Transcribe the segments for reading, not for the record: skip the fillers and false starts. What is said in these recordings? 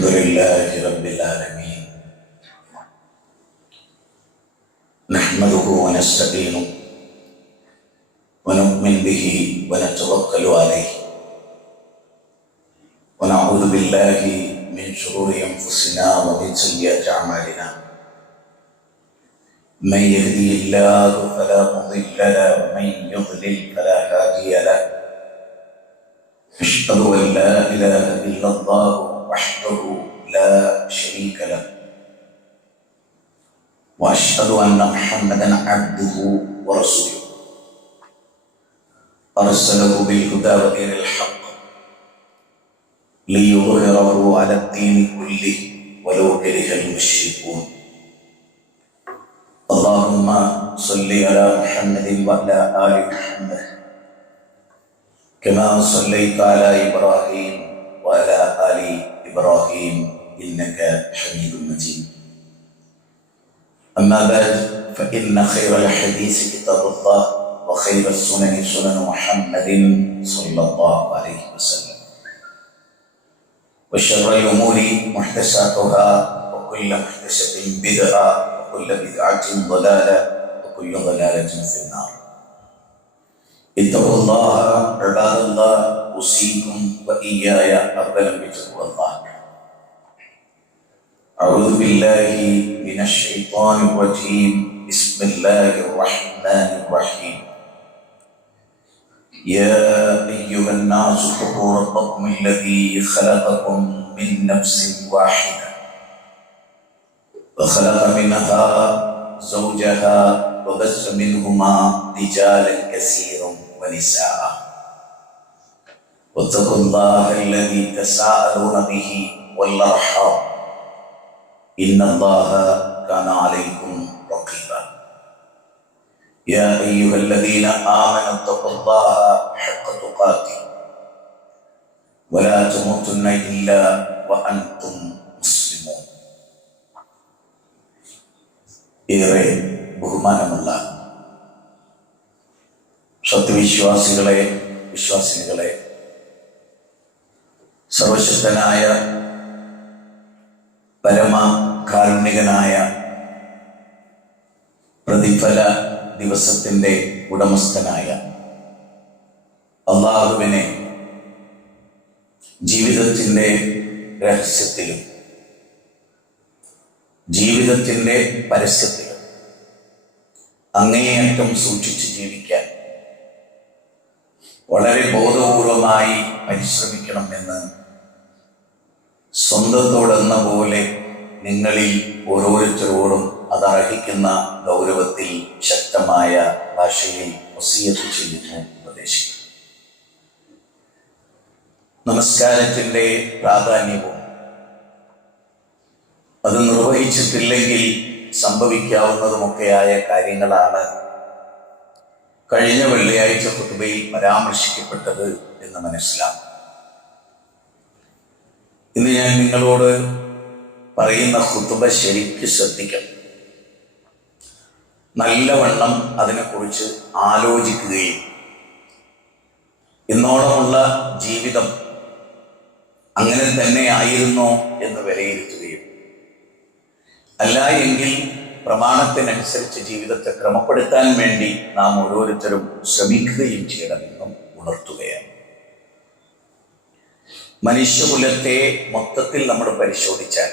الحمد لله رب العالمين نحمده ونستعينه ونؤمن به ونتوكل عليه ونعوذ بالله من شرور أنفسنا ومن سيئات أعمالنا من يهدي الله فلا مضل له ومن يضلل فلا هادي له أشهد أن لا إله إلا الله وحده لا شريك له وأشهد أن محمدا عبده ورسوله أرسله بالهدى ودين الحق ليظهره على الدين كله ولو كره المشركون اللهم صل على محمد وعلى آل محمد كما صليت على إبراهيم وعلى آل إبراهيم إنك حميد مجيد أما بعد فإن خير الحديث كتاب الله وخير السنن سنن محمد صلى الله عليه وسلم وشر الأمور محدثاتها وكل محدثة بدعة وكل بدعة ضلالة وكل ضلالة في النار اتقوا الله عباد الله أوصيكم وإياي أولا بتقوى الله أعوذ بالله من الشيطان الرجيم بسم الله الرحمن الرحيم يا أيها الناس اتقوا ربكم الذي خلقكم من نفس واحدة وخلق منها زوجها وبث منهما رجالا كثيرا ونساء واتقوا الله الذي تساءلون به والأرحام إن الله كان عليكم رقيبا يا أيها الذين آمنوا اتقوا الله حق تقاته ولا تموتن إلا وأنتم مسلمون ഏറെ ബഹുമാനമുള്ള സത്യവിശ്വാസികളെ വിശ്വാസിനികളെ സർവശക്തനായ പരമകാരുണികനായ പ്രതിഫല ദിവസത്തിൻ്റെ ഉടമസ്ഥനായ അല്ലാഹുവിനെ ജീവിതത്തിൻ്റെ രഹസ്യത്തിലും ജീവിതത്തിൻ്റെ പരസ്യത്തിലും അങ്ങേയറ്റം സൂക്ഷിച്ച് ജീവിക്കാൻ വളരെ ബോധപൂർവമായി പരിശ്രമിക്കണമെന്ന് സ്വന്തത്തോടെന്ന പോലെ നിങ്ങളിൽ ഓരോരുത്തരോടും അതർഹിക്കുന്ന ഗൗരവത്തിൽ ശക്തമായ ഭാഷയിൽ വസിയത്ത് ചെയ്യുന്നു, ഉപദേശിക്കുന്നു. നമസ്കാരത്തിൻ്റെ പ്രാധാന്യവും അത് നിർവഹിച്ചിട്ടില്ലെങ്കിൽ സംഭവിക്കാവുന്നതുമൊക്കെയായ കാര്യങ്ങളാണ് കഴിഞ്ഞ വെള്ളിയാഴ്ച ഖുതുബയിൽ പരാമർശിക്കപ്പെട്ടത് എന്ന് മനസ്സിലാക്കും. ഇന്ന് ഞാൻ നിങ്ങളോട് പറയുന്ന ഖുതുബ ശരിക്ക് ശ്രദ്ധിക്കണം, നല്ലവണ്ണം അതിനെക്കുറിച്ച് ആലോചിക്കുകയും ഇന്നോളമുള്ള ജീവിതം അങ്ങനെ തന്നെ ആയിരുന്നോ എന്ന് വിലയിരുത്തുകയും അല്ല എങ്കിൽ പ്രമാണത്തിനനുസരിച്ച് ജീവിതത്തെ ക്രമപ്പെടുത്താൻ വേണ്ടി നാം ഓരോരുത്തരും ശ്രമിക്കുകയും ചെയ്യണമെന്നും ഉണർത്തുകയാണ്. മനുഷ്യകുലത്തെ മൊത്തത്തിൽ നമ്മൾ പരിശോധിച്ചാൽ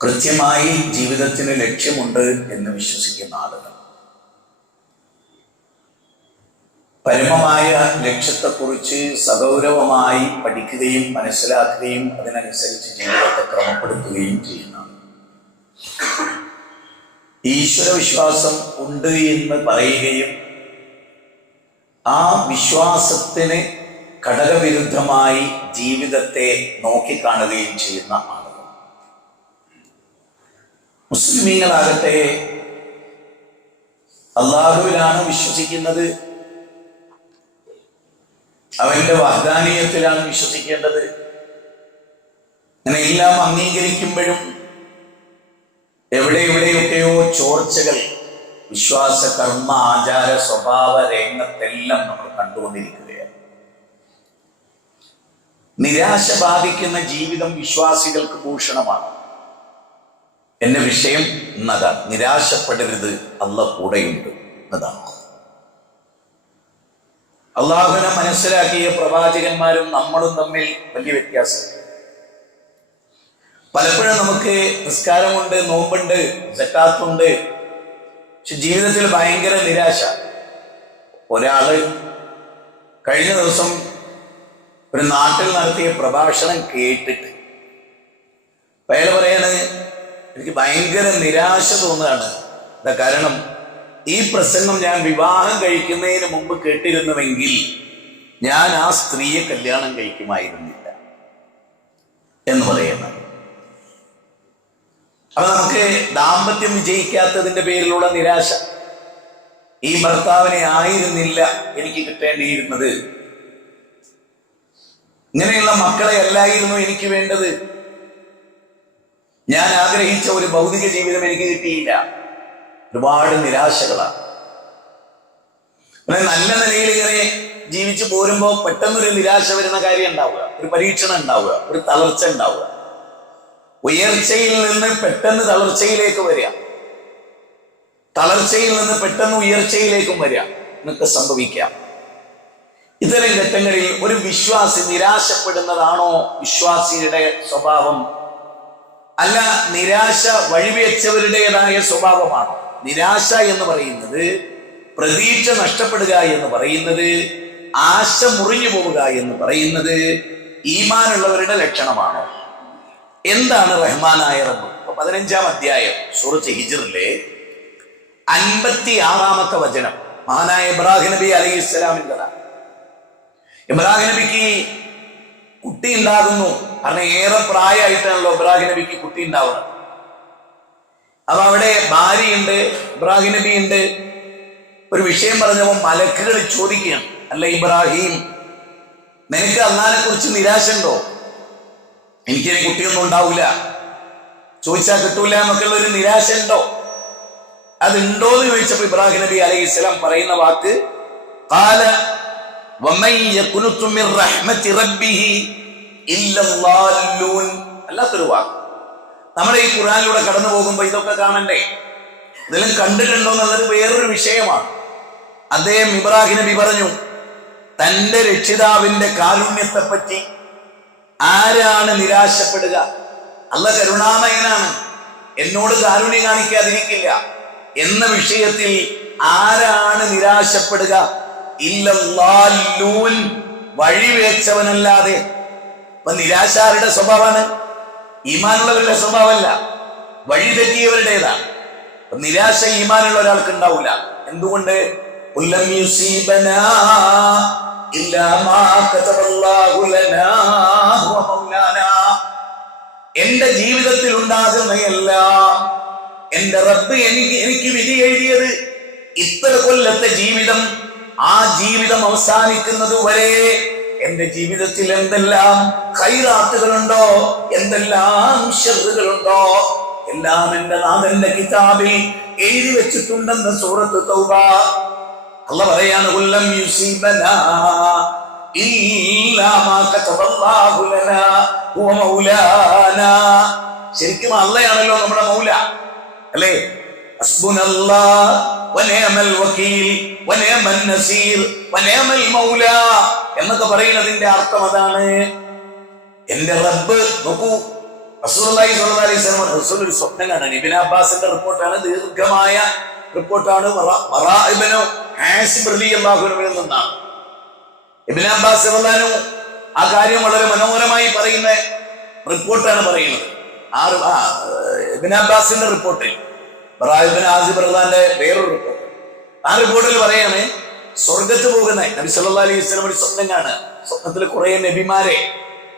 കൃത്യമായി ജീവിതത്തിന് ലക്ഷ്യമുണ്ട് എന്ന് വിശ്വസിക്കുന്ന ആളുകൾ പരമമായ ലക്ഷ്യത്തെക്കുറിച്ച് സഗൗരവമായി പഠിക്കുകയും മനസ്സിലാക്കുകയും അതിനനുസരിച്ച് ജീവിതത്തെ ക്രമപ്പെടുത്തുകയും ചെയ്യുന്നതാണ്. ഈശ്വരവിശ്വാസം ഉണ്ട് എന്ന് പറയുകയും ആ വിശ്വാസത്തിന് ഘടകവിരുദ്ധമായി ജീവിതത്തെ നോക്കിക്കാണുകയും ചെയ്യുന്ന ആളുകൾ. മുസ്ലിമീങ്ങളാകട്ടെ അല്ലാഹുവിലാണ് വിശ്വസിക്കുന്നത്, അവന്റെ വഹ്ദാനിയത്തിലാണ് വിശ്വസിക്കേണ്ടത്. അങ്ങനെ എല്ലാം അംഗീകരിക്കുമ്പോഴും എവിടെയൊക്കെയോ ചോർച്ചകൾ വിശ്വാസ കർമ്മ ആചാര സ്വഭാവ രംഗത്തെല്ലാം നമ്മൾ കണ്ടുകൊണ്ടിരിക്കുകയാണ്. നിരാശ ബാധിക്കുന്ന ജീവിതം വിശ്വാസികൾക്ക് ഭൂഷണമാണ്. എന്റെ വിഷയം എന്നതാണ്. നിരാശപ്പെടരുത്, അല്ലാഹ് കൂടെയുണ്ട് എന്നതാണ്. അള്ളാഹുവിനെ മനസ്സിലാക്കിയ പ്രവാചകന്മാരും നമ്മളും തമ്മിൽ വലിയ വ്യത്യാസം. പലപ്പോഴും നമുക്ക് നിസ്കാരമുണ്ട്, നോമ്പുണ്ട്, സക്കാത്തുണ്ട്, പക്ഷെ ജീവിതത്തിൽ ഭയങ്കര നിരാശ. ഒരാള് കഴിഞ്ഞ ദിവസം ഒരു നാട്ടിൽ നടത്തിയ പ്രഭാഷണം കേട്ടിട്ട് അയാൾ പറയാണ്, എനിക്ക് ഭയങ്കര നിരാശ തോന്നുകയാണ്. എന്താ കാരണം? ഈ പ്രസംഗം ഞാൻ വിവാഹം കഴിക്കുന്നതിന് മുമ്പ് കേട്ടിരുന്നുവെങ്കിൽ ഞാൻ ആ സ്ത്രീയെ കല്യാണം കഴിക്കുമായിരുന്നില്ല എന്ന് പറയുന്നത്. അപ്പൊ നമുക്ക് ദാമ്പത്യം വിജയിക്കാത്തതിന്റെ പേരിലുള്ള നിരാശ, ഈ ഭർത്താവിനെ ആയിരുന്നില്ല എനിക്ക് കിട്ടേണ്ടിയിരുന്നത്, ഇങ്ങനെയുള്ള മക്കളെ അല്ലായിരുന്നു എനിക്ക് വേണ്ടത്, ഞാൻ ആഗ്രഹിച്ച ഒരു ഭൗതിക ജീവിതം എനിക്ക് കിട്ടിയില്ല. ഒരുപാട് നിരാശകളാണ്. നല്ല നിലയിൽ ഇങ്ങനെ ജീവിച്ചു പോരുമ്പോൾ പെട്ടെന്നൊരു നിരാശ വരുന്ന കാര്യം ഉണ്ടാവുക, ഒരു പരീക്ഷണം ഉണ്ടാവുക, ഒരു തളർച്ച ഉണ്ടാവുക. ഉയർച്ചയിൽ നിന്ന് പെട്ടെന്ന് തളർച്ചയിലേക്ക് വരിക, തളർച്ചയിൽ നിന്ന് പെട്ടെന്ന് ഉയർച്ചയിലേക്കും വരിക എന്നൊക്കെ സംഭവിക്കാം. ഇത്തരം ഘട്ടങ്ങളിൽ ഒരു വിശ്വാസി നിരാശപ്പെടുന്നതാണോ വിശ്വാസിയുടെ സ്വഭാവം? അല്ല, നിരാശ വഴിവെച്ചവരുടേതായ സ്വഭാവമാണോ? നിരാശ എന്ന് പറയുന്നത്, പ്രതീക്ഷ നഷ്ടപ്പെടുക എന്ന് പറയുന്നത്, ആശ മുറിഞ്ഞു പോവുക എന്ന് പറയുന്നത് ഈമാനുള്ളവരുടെ ലക്ഷണമാണോ? എന്താണ് റഹ്മാനായ റബ്ബ്? 15-ാം അധ്യായം സൂറത്ത് ഹിജ്റിലെ 56-ാമത്തെ വചനം, മഹാനായ ഇബ്രാഹിം നബി അലൈഹിസ്സലാമിന്റെ കഥ. ഇബ്രാഹിം നബിക്ക് കുട്ടി ഉണ്ടാകുന്നു. കാരണം ഏറെ പ്രായമായിട്ടാണല്ലോ ഇബ്രാഹിം നബിക്ക് കുട്ടി ഉണ്ടാവുന്നത്. അപ്പൊ അവിടെ ഭാര്യയുണ്ട്, ഇബ്രാഹിം നബി ഉണ്ട്. ഒരു വിഷയം പറഞ്ഞപ്പോൾ മലക്കുകൾ ചോദിക്കുകയാണ്, അല്ല ഇബ്രാഹിം, നിനക്ക് അള്ളാഹിനെ കുറിച്ച് നിരാശ ഉണ്ടോ? എനിക്കിനി കുട്ടിയൊന്നും ഉണ്ടാവില്ല, ചോദിച്ചാൽ കിട്ടൂല എന്നൊക്കെയുള്ള ഒരു നിരാശ ഉണ്ടോ? അതുണ്ടോ എന്ന് ചോദിച്ചപ്പോ ഇബ്രാഹിം നബി അലൈഹി സ്വലാം പറയുന്ന വാക്ക്, ഖാല വമൻ യഖ്നുതു മിർ റഹ്മത്തി റബ്ബിഹി ഇല്ലല്ലാഹൂൻ. അല്ലാത്തൊരു വാക്ക്. നമ്മുടെ ഈ ഖുർആനിലൂടെ കടന്നു പോകുമ്പോൾ ഇതൊക്കെ കാണണ്ടേ? ഇതെല്ലാം കണ്ടിട്ടുണ്ടോ എന്നുള്ളത് വേറൊരു വിഷയമാണ്. അദ്ദേഹം ഇബ്രാഹിം നബി പറഞ്ഞു, തന്റെ രക്ഷിതാവിന്റെ കാരുണ്യത്തെ പറ്റി ആരാണ് നിരാശപ്പെടുക? അല്ലാഹ് കരുണാമയനാണ്, എന്നോട് കാരുണ്യം കാണിക്കാതിരിക്കില്ല എന്ന വിഷയത്തിൽ ആരാണ് നിരാശപ്പെടുക? ഇല്ലല്ലാഹൂൻ, വഴിവേച്ചവനല്ലാതെ. അപ്പൊ നിരാശ ആരുടെ സ്വഭാവമാണ്? ഈമാനുള്ളവരുടെ സ്വഭാവമല്ല, വഴിതെറ്റിയവരുടേതാണ്. നിരാശ ഈമാനുള്ള ഒരാൾക്ക് ഉണ്ടാവില്ല. എന്തുകൊണ്ട്? എന്റെ ജീവിതത്തിൽ ഉണ്ടാകുന്ന എല്ലാം എന്റെ റബ്ബ് എനിക്ക് വിധി എഴുതിയത്. ഇത്ര കൊല്ലത്തെ ജീവിതം, ആ ജീവിതം അവസാനിക്കുന്നത് വരെ എന്റെ ജീവിതത്തിൽ എന്തെല്ലാം ഖൈറാത്തുകളുണ്ടോ, എന്തെല്ലാം ശർറുകളുണ്ടോ, എല്ലാം എന്റെ നാഥന്റെ കിതാബിൽ എഴുതി വെച്ചിട്ടുണ്ടെന്ന് സൂറത്ത് തൗബ അല്ലാഹ് പറയാണ്, കുല്ലം യുസീബനാ ഇല്ലാ മാ കതബല്ലാഹു ലനാ ഹുവ മൗലാനാ. ശരിക്കും അല്ലാഹയാണല്ലോ നമ്മുടെ മൗല, അല്ലേ? ഹസ്ബുനല്ലാഹ് വനിഅമൽ വകീൽ വനിഅമൻ നസീർ വനിഅമൽ മൗല എന്നൊക്കെ പറയുന്നതിന്റെ അർത്ഥം അതാണ്. എന്റെ റബ്ബ്. നോക്കൂ, റസൂലുള്ളാഹി സ്വല്ലല്ലാഹു അലൈഹി വസല്ലം റസൂൽ ഒരു സ്വപ്നം കാണാൻ. ഇബ്നു അബ്ബാസിന്റെ റിപ്പോർട്ടാണ്, ദീർഘമായ റിപ്പോർട്ടാണ്. ബറാ ഇബ്നു ആസിബ് റളിയല്ലാഹു അൻഹുവിൽ നിന്നാണ്. ഇബ്നു അബ്ബാസ് റളിയല്ലാഹു അൻഹു ആ കാര്യം വളരെ മനോഹരമായി പറയുന്ന റിപ്പോർട്ടാണ് പറയുന്നത്. ഇബ്നു അബ്ബാസിന്റെ റിപ്പോർട്ടിൽ ബറാ ഇബ്നു ആസിബ് റളിയല്ലാഹുവിന്റെ വേറൊരു റിപ്പോർട്ട്, ആ റിപ്പോർട്ടിൽ പറയാണ്, സ്വർഗത്ത് പോകുന്ന നബി സല്ലല്ലാഹു അലൈഹി വസല്ലം ഒരു സ്വപ്നം കാണുക. സ്വപ്നത്തിൽ കുറെ നബിമാരെ,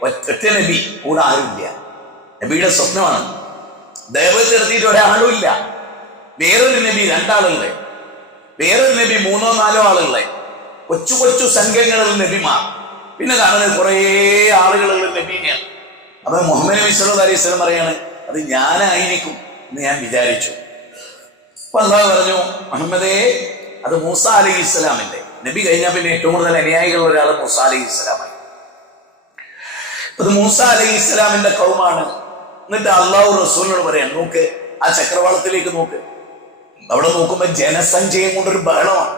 ഒറ്റ നബി കൂടെ ആരുമില്ല. നബിയുടെ സ്വപ്നമാണ്. ദൈവത്തെ നിർത്തിയിട്ട് ഒരാളും ഇല്ല. വേറൊരു നബി 2 ആളുകളെ, വേറൊരു നബി 3-4 ആളുകളെ, കൊച്ചു കൊച്ചു സംഘങ്ങളിൽ നബിമാർ. പിന്നെ കാണുന്നത് കുറെ ആളുകളുള്ള നബീനെയാണ്. അപ്പൊ മുഹമ്മദ് നബി സല്ലല്ലാഹു അലൈഹി വസല്ലം പറയാണ്, അത് ഞാനായിരിക്കും എന്ന് ഞാൻ വിചാരിച്ചു. അപ്പൊ അല്ലാഹു പറഞ്ഞു, മുഹമ്മദേ, അത് മൂസ അലൈഹിസ്സലാമിന്റെ, നബി കഴിഞ്ഞാൽ പിന്നെ ഏറ്റവും കൂടുതൽ അനുയായികളുള്ള ഒരാൾ മൂസ അലൈഹിസ്സലാമായി. അത് മൂസ അലൈഹി ഇസ്ലാമിന്റെ കൗമാണ്. എന്നിട്ട് അള്ളാഹു റസൂലിനോട് പറയാം, നോക്ക് ആ ചക്രവാളത്തിലേക്ക് നോക്ക്. അവിടെ നോക്കുമ്പോ ജനസംഖ്യയും കൊണ്ടൊരു ബഹളമാണ്.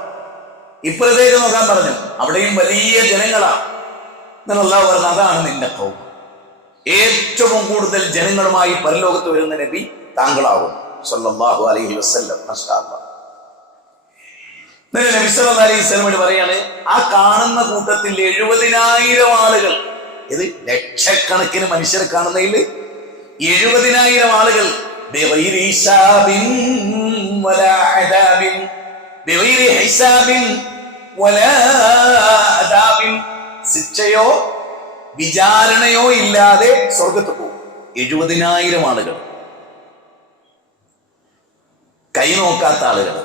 ഇപ്പുറത്തേക്ക് നോക്കാൻ പറഞ്ഞു, അവിടെയും വലിയ ജനങ്ങളാണ്. എന്നാൽ അള്ളാഹു പറഞ്ഞു, അതാണ് നിന്റെ കൗമ. ഏറ്റവും കൂടുതൽ ജനങ്ങളുമായി പരലോകത്ത് വരുന്ന നബി താങ്കളാകും സല്ലല്ലാഹു അലൈഹി വസല്ലം. മാഷാ അല്ലാഹ്. നബി സല്ലല്ലാഹു അലൈഹി വസല്ലം പറയാണ്, ആ കാണുന്ന കൂട്ടത്തിൽ 70,000 ആളുകൾ, ഇത് ലക്ഷക്കണക്കിന് മനുഷ്യരെ കാണുന്നതിൽ 70,000 ആളുകൾ ബിഗൈരി ഹിസാബിൻ വലാ അദാബിൻ, ബിഗൈരി ഹിസാബിൻ വലാ അദാബിൻ, ശിക്ഷയോ വിചാരണയോ ഇല്ലാതെ സ്വർഗത്ത് പോകും. 70,000 ആളുകൾ. കൈ നോക്കാത്ത ആളുകൾ.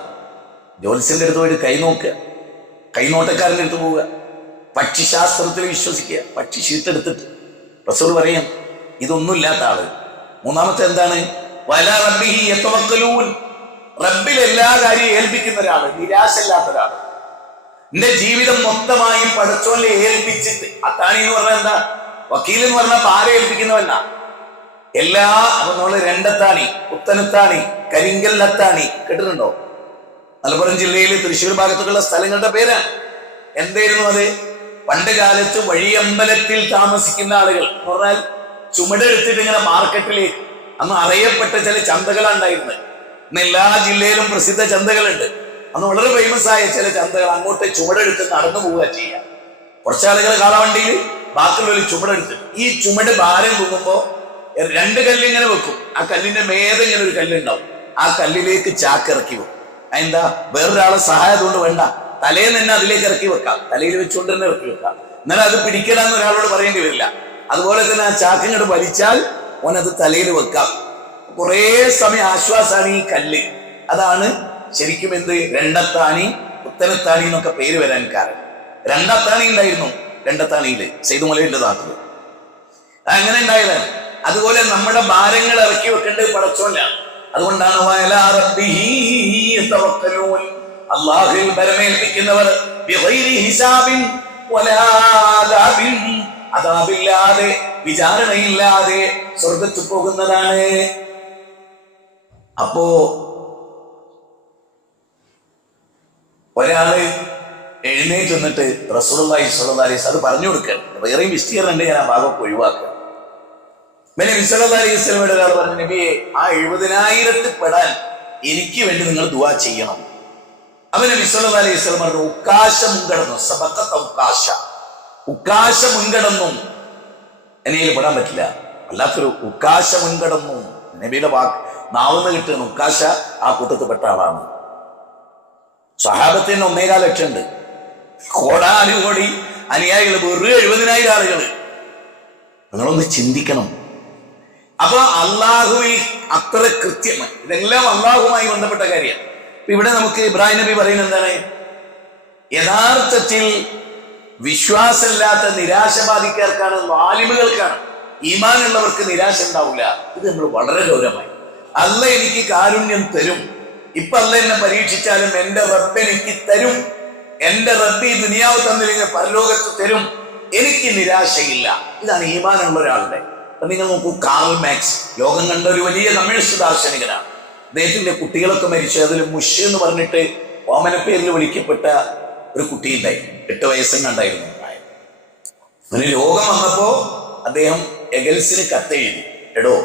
ജ്യോത്സ്യന്റെ അടുത്ത് പോയിട്ട് കൈ നോക്കുക, കൈനോട്ടക്കാരൻ്റെ അടുത്ത് പോവുക, പക്ഷിശാസ്ത്രത്തിൽ വിശ്വസിക്കുക, പക്ഷി ഷീട്ടെടുത്തിട്ട്. റസൂൽ പറയാം, ഇതൊന്നുമില്ലാത്ത ആള്. മൂന്നാമത്തെ എന്താണ്? വലാ റബ്ബിഹി യതവക്കലൂൻ, റബ്ബിൽ എല്ലാ കാര്യവും ഏൽപ്പിക്കുന്ന ഒരാള്, നിരാശയില്ലാത്ത ഒരാള്. എന്റെ ജീവിതം മൊത്തമായും പടച്ചോനെ ഏൽപ്പിച്ചിട്ട്. അത്താണി എന്ന് പറഞ്ഞാൽ എന്താ? വക്കീൽ എന്ന് പറഞ്ഞാൽ ആരെ ഏൽപ്പിക്കുന്നവല്ല. അപ്പൊ നമ്മള് രണ്ടത്താണി, പുത്തനത്താണി, കരിങ്കല്ലത്താണി കേട്ടിട്ടുണ്ടോ? മലപ്പുറം ജില്ലയിൽ തൃശ്ശൂർ ഭാഗത്തൊക്കെയുള്ള സ്ഥലങ്ങളുടെ പേരാണ്. എന്തായിരുന്നു അത്? പണ്ട് കാലത്ത് വഴിയമ്പലത്തിൽ താമസിക്കുന്ന ആളുകൾ എന്ന് പറഞ്ഞാൽ ചുമടെടുത്തിട്ട് ഇങ്ങനെ മാർക്കറ്റിലേക്ക്, അന്ന് അറിയപ്പെട്ട ചില ചന്തകളാണ് ഉണ്ടായിരുന്നത്. ഇന്ന് എല്ലാ ജില്ലയിലും പ്രസിദ്ധ ചന്തകളുണ്ട്. അന്ന് വളരെ ഫേമസ് ആയ ചില ചന്തകൾ. അങ്ങോട്ട് ചുമടെടുത്ത് നടന്നു പോവുക ചെയ്യാം. കുറച്ചാളുകൾ കാളവണ്ടിയിൽ, ബാക്കിയുള്ളവർ ചുമടെടുത്ത്. ഈ ചുമട് ഭാരം തൂങ്ങുമ്പോ 2 കല്ലിങ്ങനെ വെക്കും. ആ കല്ലിന്റെ മേതെ ഇങ്ങനെ ഒരു കല്ലുണ്ടാവും. ആ കല്ലിലേക്ക് ചാക്ക് ഇറക്കി വെക്കും. എന്താ? വേറൊരാളെ സഹായം കൊണ്ട് വേണ്ട, തലേന്ന് തന്നെ അതിലേക്ക് ഇറക്കി വെക്കാം, തലയിൽ വെച്ചുകൊണ്ട് തന്നെ ഇറക്കി വെക്കാം. എന്നാലും അത് പിടിക്കലാന്ന് ഒരാളോട് പറയേണ്ടി വരില്ല. അതുപോലെ തന്നെ ആ ചാക്കിങ്ങോട്ട് വലിച്ചാൽ ഓനത് തലയിൽ വെക്കാം. കുറേ സമയം ആശ്വാസമാണ് ഈ കല്ല്. അതാണ് ശരിക്കും എന്ത്? രണ്ടത്താണി, പുത്തനത്താണി എന്നൊക്കെ പേര് വരാൻ കാരണം. രണ്ടത്താണി ഉണ്ടായിരുന്നു രണ്ടത്താണിയില്, സെയ്തുമലയുടെ നാട്ടില്. അങ്ങനെ ഉണ്ടായതാണ്. അതുപോലെ നമ്മുടെ ഭാരങ്ങൾ ഇറക്കി വെക്കേണ്ടത് പടച്ചോനാണ്. അതുകൊണ്ടാണ് വഅലാ റബ്ബിഹി യതവക്കലൂൻ, അല്ലാഹുവിൽ ബരമേൽപ്പിക്കുന്നവർ ബിഗൈരി ഹിസാബിൻ വലാ അദാബിൻ, അദാബില്ലാതെ വിചാരണയില്ലാതെ സ്വർഗ്ഗത്തിൽ പോകുന്നതാണ്. അപ്പോ ഒരാള് എഴുന്നേറ്റ് നിന്നിട്ട് റസൂലുള്ളാഹി സ്വല്ലല്ലാഹു അലൈഹി വസല്ലം അത് പറഞ്ഞു കൊടുക്കാൻ വേറെയും വിസ്തീർണ്ണുണ്ട്, ഞാൻ ആ ഭാഗമൊക്കെ ഒഴിവാക്കുക. നബി സല്ലല്ലാഹു അലൈഹി വസല്ലമയുടെ ഒരാൾ പറഞ്ഞു, നബിയെ, ആ 70,000 പെടാൻ എനിക്ക് വേണ്ടി നിങ്ങൾ ദുആ ചെയ്യണം. അവൻ നബി സല്ലല്ലാഹു അലൈഹി വസല്ലം പറഞ്ഞു, ഉക്കാശ മുൻകടന്നു, സബഖത ഉക്കാശ, ഉക്കാശ മുൻകടന്നു, എന്നതിൽ പെടാൻ പറ്റില്ല. അല്ലാത്തൊരു ഉക്കാശ മുൻകടന്നു. നബിയുടെ വാക്ക് നാവുന്ന് കിട്ടുന്ന ഉക്കാശ ആ കൂട്ടത്തിൽ പെട്ട ആളാണ്. സ്വഹാബത്തിന് 1.25 ലക്ഷം ഉണ്ട്. കോടാനുകോടി അനുയായികൾ, വെറും 70,000 ആളുകൾ. നിങ്ങളൊന്ന് ചിന്തിക്കണം. അപ്പൊ അള്ളാഹുവിൽ അത്ര കൃത്യമായി, ഇതെല്ലാം അള്ളാഹുമായി ബന്ധപ്പെട്ട കാര്യമാണ്. ഇവിടെ നമുക്ക് ഇബ്രാഹിം നബി പറയുന്നത് എന്താണ്? യഥാർത്ഥത്തിൽ വിശ്വാസമില്ലാത്ത നിരാശബാധിക്കാർക്കാണ്, വാലിമുകൾക്കാണ്. ഈമാനുള്ളവർക്ക് നിരാശ ഉണ്ടാവില്ല. ഇത് നമ്മൾ വളരെ ഗൗരവമായി. അല്ല എനിക്ക് കാരുണ്യം തരും. ഇപ്പൊ അല്ല എന്നെ പരീക്ഷിച്ചാലും എന്റെ റബ്ബ് എനിക്ക് തരും. എന്റെ റബ്ബ് ഈ ദുനിയാവ് തന്നില്ലെങ്കിൽ പരലോകത്ത് തരും. എനിക്ക് നിരാശയില്ല. ഇതാണ് ഈമാനുള്ള ഒരാളുടെ. അപ്പൊ നിങ്ങൾ നോക്കൂ, കാർൽ മാക്സ്, ലോകം കണ്ട ഒരു വലിയ കമ്മ്യൂണിസ്റ്റ് ദാർശനികനാണ്. അദ്ദേഹത്തിന്റെ കുട്ടികളൊക്കെ മരിച്ചു. അതിൽ മുഷ് എന്ന് പറഞ്ഞിട്ട് ഓമന പേരിൽ വിളിക്കപ്പെട്ട ഒരു കുട്ടിയുണ്ടായി. 8 വയസ്സും കണ്ടായിരുന്നു. അങ്ങനെ രോഗം വന്നപ്പോ അദ്ദേഹം എഗൽസിന് കത്തെഴുതി, എടോ,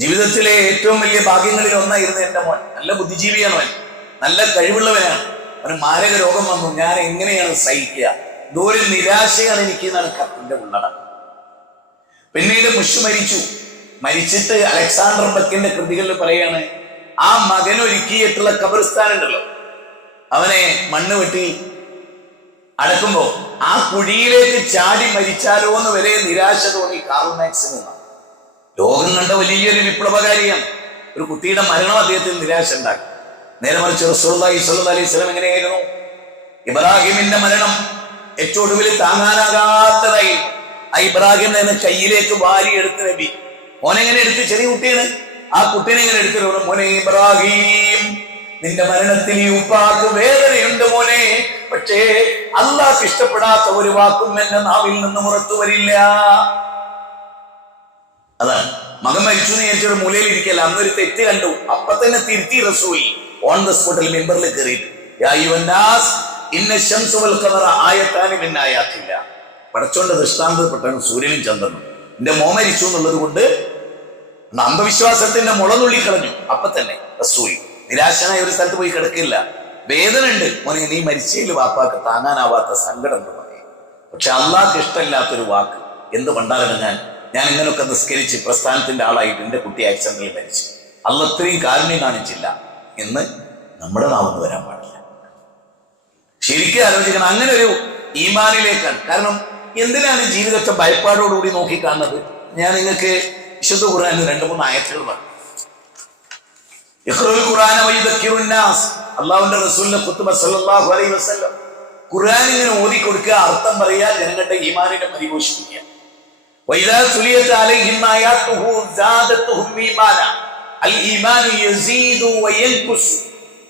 ജീവിതത്തിലെ ഏറ്റവും വലിയ ഭാഗ്യങ്ങളിൽ ഒന്നായിരുന്നു എന്റെ മോൻ. നല്ല ബുദ്ധിജീവിയാണ് അവൻ, നല്ല കഴിവുള്ളവനാണ്. അവന് മാരക രോഗം വന്നു. ഞാൻ എങ്ങനെയാണ് സഹിക്കുക? ദൂരം നിരാശയാണ് എനിക്ക് എന്നാണ് കത്തിന്റെ ഉള്ളടക്കം. പിന്നീട് മുഷ് മരിച്ചു. മരിച്ചിട്ട് അലക്സാണ്ടർ ബക്കിന്റെ കൃതികളിൽ പറയാണ്, ആ മകനൊരുക്കിയിട്ടുള്ള ഖബർസ്ഥാൻ ഉണ്ടല്ലോ, അവനെ മണ്ണ് വെട്ടി അടക്കുമ്പോ ആ കുഴിയിലേക്ക് ചാടി മരിച്ചാലോ എന്ന് വരെ നിരാശ തോന്നി കാർൽ മാക്സിന്. ലോകം കണ്ട വലിയൊരു വിപ്ലവകാരിയാണ്. ഒരു കുട്ടിയുടെ മരണം അദ്ദേഹത്തിന് നിരാശ ഉണ്ടാക്കി. നേരെ മറിച്ച് റസൂലുള്ളാഹി സ്വല്ലല്ലാഹു അലൈഹി വസല്ലം എങ്ങനെയായിരുന്നു? ഇബ്രാഹിമിന്റെ മരണം ഏറ്റവും ഒടുവിൽ താങ്ങാനാകാത്തതായി. ആ ഇബ്രാഹിം തന്നെ കയ്യിലേക്ക് വാരി എടുത്ത് നബി. മോനെങ്ങനെ എടുത്ത്? ചെറിയ കുട്ടിയാണ്. ആ കുട്ടീനെ എങ്ങനെ എടുത്തിട്ട്, മോനെ ഇബ്രാഹിം, നിന്റെ മരണത്തിൽ ഈ ഉപ്പാക്ക് വേദനയുണ്ട് മോനെ. പക്ഷേ അല്ലാഹ് ഇഷ്ടപ്പെടാത്ത ഒരു വാക്കും എന്റെ നാവിൽ നിന്ന് പുറത്തു വരില്ല. മരിച്ചു എന്ന് വിചാരിച്ചൊരു മൂലയിൽ ഇരിക്കല്ല, അന്നൊരു തെറ്റ് കണ്ടു, അപ്പൊ തന്നെ തിരുത്തി റസൂൽ ഓൺ ദ സ്പോട്ടിൽ മെമ്പറിൽ കയറിയിട്ട് പടച്ചോന്റെ ദൃഷ്ടാന്തപ്പെട്ടാണ് സൂര്യനും ചന്ദ്രനും. എന്റെ മോ മരിച്ചു എന്നുള്ളത് കൊണ്ട് അന്ധവിശ്വാസത്തിന്റെ മുള നുള്ളിക്കളഞ്ഞു. അപ്പൊ തന്നെ റസൂൽ നിരാശനായ ഒരു സ്ഥലത്ത് പോയി കിടക്കില്ല. വേദന ഉണ്ട് മോനെ, നീ മരിച്ചതിൽ വാപ്പാക്ക് താങ്ങാനാവാത്ത സങ്കടം എന്ന് പറയും. പക്ഷെ അള്ളാഹ്ക്ക് ഇഷ്ടമില്ലാത്തൊരു വാക്ക് എന്ത് പണ്ടാലാണ് ഞാൻ ഇങ്ങനെയൊക്കെ നിസ്കരിച്ച് പ്രസ്ഥാനത്തിന്റെ ആളായിട്ട് എന്റെ കുട്ടി ആക്സിഡന്റിൽ മരിച്ചു, അള്ളാഹ് ഇത്രയും കാരുണ്യം കാണിച്ചില്ല എന്ന് നമ്മുടെ നാവെന്ന് വരാൻ പാടില്ല. ശരിക്കും ആലോചിക്കണം, അങ്ങനെ ഒരു ഈമാനിലേക്കാണ്. കാരണം എന്തിനാണ് ജീവിതത്തെ ഭയപ്പാടോടുകൂടി നോക്കിക്കാണുന്നത്? ഞാൻ നിങ്ങൾക്ക് വിശുദ്ധ ഖുർആനിൽ 2-3 ആയത്തുകൾ പറഞ്ഞു. അള്ളാഹുവിന്റെ റസൂലിന്റെ ഖുത്ബ സല്ലല്ലാഹു അലൈഹി വസല്ലം ഖുർആൻ ഇങ്ങനെ ഓതി കൊടുക്കുക, അർത്ഥം പറയാ, ജനങ്ങളുടെ ഈമാനിനെ പരിപോഷിപ്പിക്കുക. വഇദാ തുലിയത് അലൈഹിം ആയാതുഹു സാദത്തുഹും ഈമാന അൽ ഈമാനു യസീദു വയൻഖുസ്.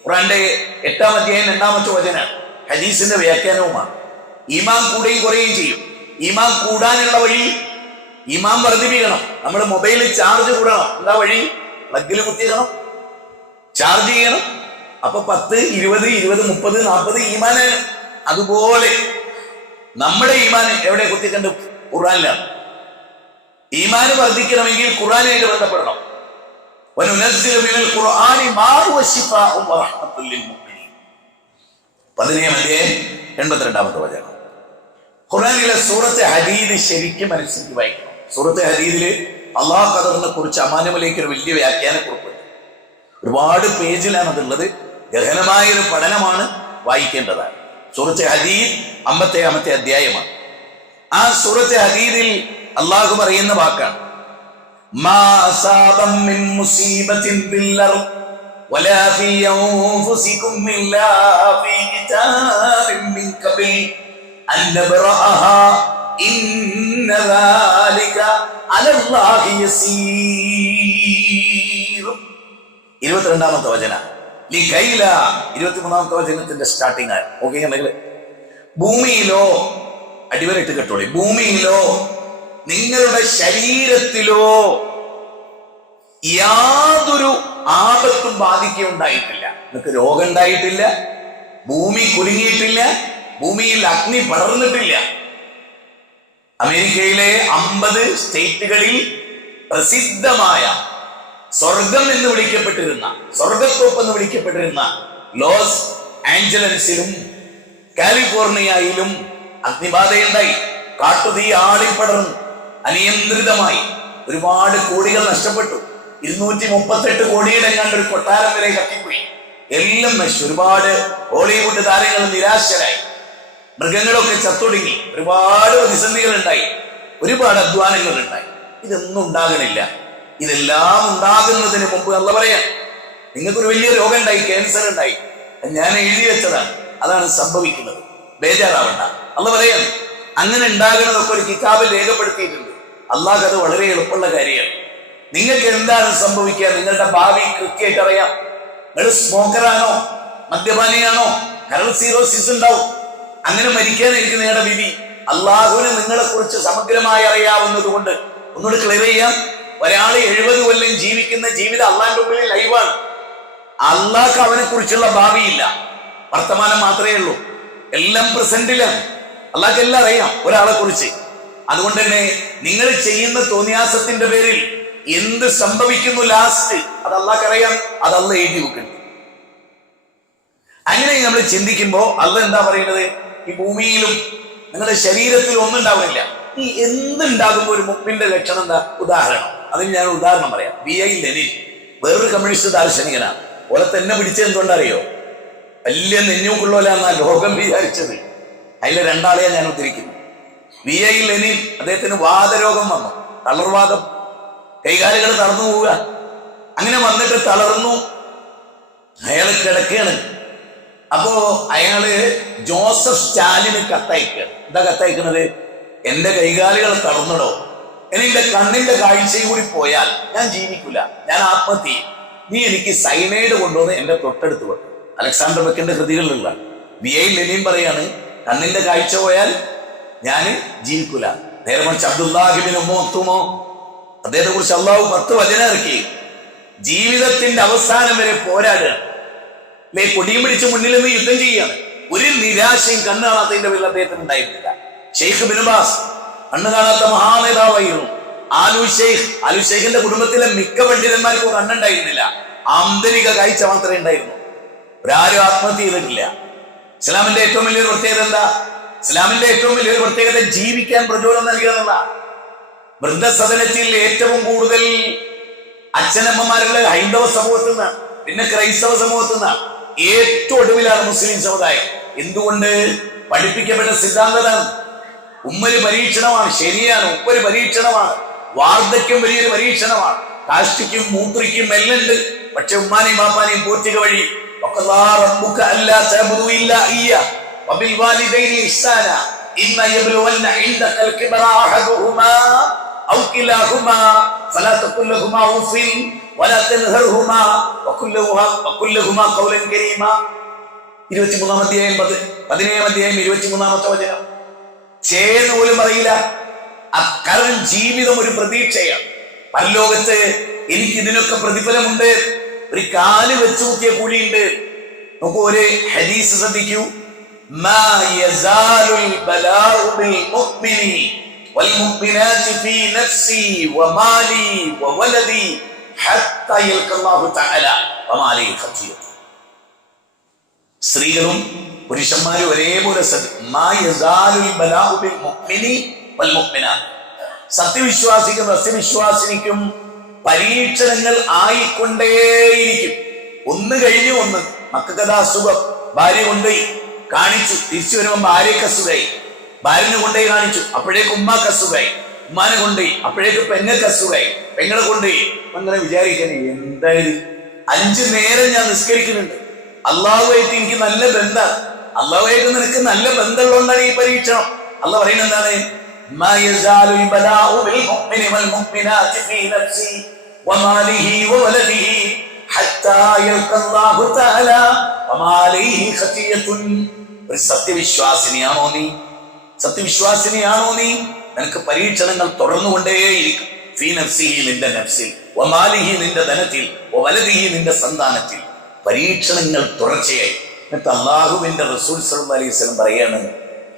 ഖുർആന്റെ 8-ാം അധ്യായം 2-ാമത്തെ വചനമാണ്. ഹദീസിന്റെ വ്യാഖ്യാനവുമാണ്. ഈമാൻ കൂടുകയും കുറയുകയും ചെയ്യും. ഈമാൻ കൂടാനുള്ള വഴി ഈമാൻ വർദ്ധിപ്പിക്കണം. നമ്മൾ മൊബൈലിൽ ചാർജ് കൂടണം. എന്താ വഴി? പ്ലഗിൽ കുത്തിയിടണം, ചാർജ് ചെയ്യണം. അപ്പൊ 10, 20, 20, 30, 40 ഈമാനാണ്. അതുപോലെ നമ്മുടെ ഈമാൻ എവിടെ കുത്തിക്കണ്ട്? ഖുർആനിലാണ്. ഈമാന് വർദ്ധിക്കണമെങ്കിൽ ഖുർആനായിട്ട് ബന്ധപ്പെടണം. 15-ാം അധ്യായം 82-ാമത്തെ വചനം. ഖുർആനിലെ സൂറത്തെ ഹദീദ് ശരിക്കും മനസ്സിലാക്കി വായിക്കണം. സൂറത്തെ ഹദീദില് അള്ളാഹു ഖദറിനെ കുറിച്ച് അമാനമലേക്ക് ഒരു വലിയ വ്യാഖ്യാനക്കുറിപ്പുണ്ട്. ഒരുപാട് പേജിലാണ് അതുള്ളത്. ഗഹനമായ ഒരു പഠനമാണ്, വായിക്കേണ്ടതാണ്. സൂറത്തെ ഹദീദ് 50-ാമത്തെ അധ്യായമാണ്. ആ സൂറത്തെ ഹദീദിൽ അള്ളാഹു പറയുന്ന വാക്കാണ് മാ അസാബം മിൻ മുസീബത്തിൻ ഫിൽ അർദ് വലാ ഫീ അൻഫുസികും ഇല്ലാ ഫീ കിതാബിൻ മിൻ ഖബൽ അൻ നബ്റഅഹാ ഇന്ന ദാലിക അലല്ലാഹി യസീർ. 22-ാമത്തെ വചനം ലിഖൈല. 23-ാമത്തെ വചനത്തിന്റെ സ്റ്റാർട്ടിംഗ് ആണ്. ഓക്കെ, ഭൂമിയിലോ, അടിവരയിട്ട് കേട്ടോളി, ഭൂമിയിലോ നിങ്ങളുടെ ശരീരത്തിലോ യാതൊരു ആപത്തും ബാധിക്കുകയുണ്ടായിട്ടില്ല. നിങ്ങൾക്ക് രോഗം ഉണ്ടായിട്ടില്ല, ഭൂമി കുലുങ്ങിയിട്ടില്ല, ഭൂമിയിൽ അഗ്നി പടർന്നിട്ടില്ല. അമേരിക്കയിലെ 50 സ്റ്റേറ്റുകളിൽ പ്രസിദ്ധമായ സ്വർഗം എന്ന് വിളിക്കപ്പെട്ടിരുന്ന, സ്വർഗത്തോപ്പ് എന്ന് വിളിക്കപ്പെട്ടിരുന്ന ലോസ് ആഞ്ചലസിലും കാലിഫോർണിയയിലും അഗ്നിബാധയുണ്ടായി. കാട്ടുതീ ആളിപ്പടർന്നു അനിയന്ത്രിതമായി. ഒരുപാട് കോടികൾ നഷ്ടപ്പെട്ടു. 238 കോടിയുടെ എങ്ങാണ്ട് ഒരു കൊട്ടാരം വരെ കത്തിപ്പോയി. എല്ലാം നശിച്ചു. ഒരുപാട് ഹോളിവുഡ് താരങ്ങൾ നിരാശരായി. മൃഗങ്ങളൊക്കെ ചത്തൊടുങ്ങി. ഒരുപാട് പ്രതിസന്ധികൾ ഉണ്ടായി. ഒരുപാട് അധ്വാനങ്ങൾ ഉണ്ടായി. ഇതൊന്നും ഉണ്ടാകണില്ല. ഇതെല്ലാം ഉണ്ടാകുന്നതിന് മുമ്പ് അല്ല പറയാം, നിങ്ങൾക്കൊരു വലിയ രോഗം ഉണ്ടായി, ക്യാൻസർ ഉണ്ടായി, ഞാൻ എഴുതി വെച്ചതാണ്, അതാണ് സംഭവിക്കുന്നത്, ബേജാറാവണ്ട. അല്ല പറയാം, അങ്ങനെ ഉണ്ടാകുന്നതൊക്കെ ഒരു കിതാബിൽ രേഖപ്പെടുത്തിയിട്ടുണ്ട്. അള്ളാഹ് അത് വളരെ എളുപ്പമുള്ള കാര്യമാണ്. നിങ്ങൾക്ക് എന്താണ് സംഭവിക്കുക? നിങ്ങളുടെ ഭാവി കൃത്യമായിട്ട് അറിയാം. നിങ്ങൾ സ്മോക്കറാണോ, മദ്യപാനിയാണോ, കരൾ സീറോസിസ് ഉണ്ടാവും. അങ്ങനെ മരിക്കാനായിരിക്കും നിങ്ങളുടെ വിധി. അള്ളാഹുവിന് നിങ്ങളെ കുറിച്ച് സമഗ്രമായി അറിയാവുന്നത് കൊണ്ട് ഒന്നുകൂടി ക്ലിയർ ചെയ്യാം. ഒരാൾ 70 കൊല്ലം ജീവിക്കുന്ന ജീവിതം അള്ളാഹിന്റെ മുമ്പിൽ ലൈവാണ്. അള്ളാഹ്ക്ക് അവനെ കുറിച്ചുള്ള ഭാവിയില്ല, വർത്തമാനം മാത്രമേ ഉള്ളൂ. എല്ലാം പ്രസന്റിലാണ്. അള്ളാഹ്ക്ക് എല്ലാം അറിയാം ഒരാളെ കുറിച്ച്. അതുകൊണ്ട് തന്നെ നിങ്ങൾ ചെയ്യുന്ന തോന്നിയാസത്തിന്റെ പേരിൽ എന്ത് സംഭവിക്കുന്നു ലാസ്റ്റ് അത് അള്ളാഹ്ക്ക് അറിയാം. അത് അള്ളാഹ് എഴുതി വെക്കുന്നു. അങ്ങനെ നമ്മൾ ചിന്തിക്കുമ്പോ അള്ളാഹ് എന്താ പറയുന്നത്? ഈ ഭൂമിയിലും നിങ്ങളുടെ ശരീരത്തിലും ഒന്നും ഉണ്ടാവുന്നില്ല. ഈ എന്തുണ്ടാകുമ്പോ ഒരു മുപ്പിന്റെ ലക്ഷണം എന്താ? ഉദാഹരണം, അതിന് ഞാൻ ഉദാഹരണം പറയാം. V.I. ലെനിൻ വേറൊരു കമ്മ്യൂണിസ്റ്റ് ദാർശനികനാണ്. ഓലെ തന്നെ പിടിച്ചത് എന്തുകൊണ്ടറിയോ? വലിയ നെഞ്ഞൂക്കുള്ളോലാന്നാ ലോകം വിചാരിച്ചത്. അതിലെ 2 ആളെയാ ഞാൻ ഉദ്ധരിക്കുന്നു. V.I. ലെനിൻ, അദ്ദേഹത്തിന് വാതരോഗം വന്നു, തളർവാദം, കൈകാലുകൾ തളർന്നു പോവുക. അങ്ങനെ വന്നിട്ട് തളർന്നു, അയാൾ കിടക്കുകയാണ്. അപ്പോ അയാള് ജോസഫ് സ്റ്റാലിന് കത്തയക്കുകയാണ്. എന്താ കത്തയക്കുന്നത്? എന്റെ കൈകാലുകൾ തളർന്നടോ, ഇനി എന്റെ കണ്ണിന്റെ കാഴ്ചയും കൂടി പോയാൽ ഞാൻ ജീവിക്കില്ല, ഞാൻ ആത്മഹത്യ ചെയ്യും. നീ എനിക്ക് സൈനൈഡ് കൊണ്ടുവന്ന് എന്റെ തൊട്ടടുത്ത് വെക്കും. Alexander ബെക്കിന്റെ കൃതികളിലുള്ള V.I. ലെനിൻ പറയാണ്, കണ്ണിന്റെ കാഴ്ച പോയാൽ ഞാൻ ജീവിക്കില്ല. നേരെ മറിച്ച് അബ്ദുല്ലാഹ് ഇബ്നു ഉമ്മ മക്തൂമോ അദ്ദേഹത്തെ കുറിച്ച് അള്ളാഹു 10 വചനം ഇറക്കി. ജീവിതത്തിന്റെ അവസാനം വരെ പോരാടുക, അല്ലെ, കൊടിയും പിടിച്ച് മുന്നിൽ നിന്ന് യുദ്ധം ചെയ്യുകയാണ്. ഒരു നിരാശയും കണ്ണു കാണാത്തതിന്റെ പേരിൽ അദ്ദേഹത്തിന് ഉണ്ടായിരുന്നില്ല. ഷെയ്ഖ് ബിൻ ബാസ് കണ്ണു കാണാത്ത മഹാനേതാവായിരുന്നു. ആലു ഷെയ്ഖിന്റെ കുടുംബത്തിലെ മിക്ക പണ്ഡിതന്മാർക്കും കണ്ണുണ്ടായിരുന്നില്ല. ആന്തരിക കാഴ്ച മാത്രമേ ഉണ്ടായിരുന്നു. ഒരാരും ആത്മഹത്യ ചെയ്തിട്ടില്ല. ഇസ്ലാമിന്റെ ഏറ്റവും വലിയൊരു പ്രത്യേകത എന്താ? ഇസ്ലാമിന്റെ ഏറ്റവും വലിയൊരു പ്രത്യേകത ജീവിക്കാൻ പ്രചോദനം നൽകുക എന്നുള്ള. വൃദ്ധസദനത്തിൽ ഏറ്റവും കൂടുതൽ അച്ഛനമ്മമാരുള്ള ഹൈന്ദവ സമൂഹത്തിൽ നിന്നാണ്, പിന്നെ ക്രൈസ്തവ സമൂഹത്തിൽ നിന്നാണ്. ഏറ്റവും ഒടുവിലാണ് മുസ്ലിം സമുദായം. എന്തുകൊണ്ട്? പഠിപ്പിക്കപ്പെട്ട സിദ്ധാന്തമാണ്. ഉമ്മൊരു പരീക്ഷണമാണ്, ശരിയാണ്, ഉപ്പൊരു പരീക്ഷണമാണ്. വാർദ്ധക്യം വലിയൊരു പരീക്ഷണമാണ്. കാഷ്ടിക്കും മൂത്രിക്കും എല്ലാം ഉണ്ട്. പക്ഷെ ഉമ്മാനെയും ബാപ്പാനെയും പോറ്റുക വഴി أو كلاهما فلا تقل لهما أف ولا تنهرهما وقل لهما قولا كريما. 23-ാം അധ്യായം 17-ാം അധ്യായം 23-ാമത്തെ വചനം. ചേർന്ന് പോലും പറയില്ല. കാരണം ജീവിതം ഒരു പ്രതീക്ഷയാണ്. പരലോകത്ത് എനിക്ക് ഇതിനൊക്കെ പ്രതിഫലമുണ്ട്. ഒരു കാല് വെച്ചു നോക്കിയ കൂലിയുണ്ട്. നോക്കൂ, ഒരു ഹദീസ് ശ്രദ്ധിക്കൂ. മാ യസാലുൽ ബലാഉ ബിൽ മുഅ്മിനി والمؤمنات في نفسي ومالي وولدي حتى يلقى الله تعالى وما عليه خطيئة. സ്ത്രീകളും പുരുഷന്മാരും ഒരേപോലെ സത്യവിശ്വാസിക്കും സത്യവിശ്വാസിനിക്കും പരീക്ഷണങ്ങൾ ആയിക്കൊണ്ടേയിരിക്കും. ഒന്ന് കഴിഞ്ഞ് ഒന്ന്. മക്കൾക്കതാ അസുഖം, ഭാര്യ കൊണ്ടുപോയി കാണിച്ചു, തിരിച്ചു വരുമ്പോൾ ഭാര്യക്ക് അസുഖമായി. ഭാര്യനെ കൊണ്ടുപോയി കാണിച്ചു, അപ്പോഴേക്ക് ഉമ്മാക്ക് അസുഖമായി. ഉമ്മാനെ കൊണ്ടുപോയി, അപ്പോഴേക്ക് പെങ്ങൾക്ക് അസുഖമായി. പെങ്ങളെ കൊണ്ടുപോയി. അങ്ങനെ വിചാരിക്കാൻ എന്തായാലും 5 നേരം ഞാൻ നിസ്കരിക്കുന്നുണ്ട്, അള്ളാഹുവായിട്ട് എനിക്ക് നല്ല ബന്ധമാണ്, അള്ളാഹുവായിട്ട് നിനക്ക് നല്ല ബന്ധമുള്ളതുകൊണ്ടാണ് ഈ പരീക്ഷണം. അള്ളാഹ് പറയുന്നത് എന്താണ്? ഒരു സത്യവിശ്വാസിനിയാണോ നീ? സത്യവിശ്വാസിനിയാണോ നീ? നിനക്ക് പരീക്ഷണങ്ങൾ തുടർന്നുകൊണ്ടേയിരിക്കും. ഫീ നഫ്സിഹി, നിന്റെ നഫ്സിൽ, വമാലിഹി, നിന്റെ ധനത്തിൽ, വവലദിഹി, നിന്റെ സന്താനത്തിൽ പരീക്ഷണങ്ങൾ തുടർച്ചയായി. എന്നിട്ട് അല്ലാഹുവിന്റെ റസൂൽ സല്ലല്ലാഹു അലൈഹി വസല്ലം പറയാണ്,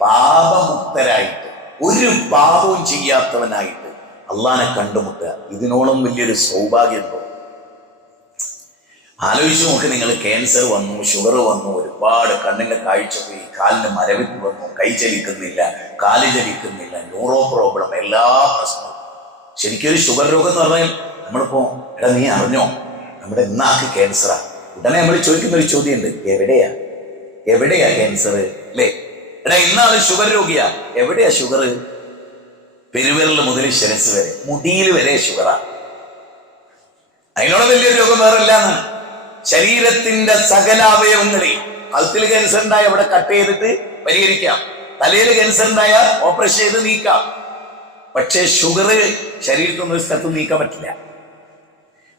പാപമുക്തരായിട്ട്, ഒരു പാപവും ചെയ്യാത്തവനായിട്ട് അള്ളാനെ കണ്ടുമുട്ടുക, ഇതിനോളം വലിയൊരു സൗഭാഗ്യമുണ്ടോ? ആലോചിച്ച് നോക്ക്. നിങ്ങൾ ക്യാൻസർ വന്നു, ഷുഗർ വന്നു, ഒരുപാട് കണ്ണിന്റെ കാഴ്ച പോയി, കാലിന് മരവിപ്പ് വന്നു, കൈ ചലിക്കുന്നില്ല, കാല് ചലിക്കുന്നില്ല, ന്യൂറോ പ്രോബ്ലം, എല്ലാ പ്രശ്നവും. ശരിക്കും ഒരു ഷുഗർ രോഗം എന്ന് പറഞ്ഞാൽ നമ്മളിപ്പോ, എടാ നീ അറിഞ്ഞോ നമ്മുടെ ഇന്നാക്ക് ക്യാൻസറാ, ഉടനെ നമ്മൾ ചോദിക്കുന്ന ഒരു ചോദ്യമുണ്ട്, എവിടെയാ ക്യാൻസർ, അല്ലേ? എടാ ഇന്നാള് ഷുഗർ രോഗിയാ, എവിടെയാ ഷുഗർ? പെരുവിരൽ മുതൽ ശിരസ് വരെ, മുടിയിൽ വരെ ഷുഗറാ. അതിനോട് വലിയൊരു രോഗം വേറെ ഇല്ലാന്നാണ്. ശരീരത്തിന്റെ സകല അവയവങ്ങളിൽ, കഴുത്തിൽ ക്യാൻസർ ഉണ്ടായ അവിടെ കട്ട് ചെയ്തിട്ട് പരിഹരിക്കാം, തലയിൽ ക്യാൻസർ ഉണ്ടായ ഓപ്പറേഷൻ ചെയ്ത് നീക്കാം. പക്ഷേ ഷുഗർ ശരീരത്തൊന്നും ഒരു സ്ഥലത്തും നീക്കാൻ പറ്റില്ല.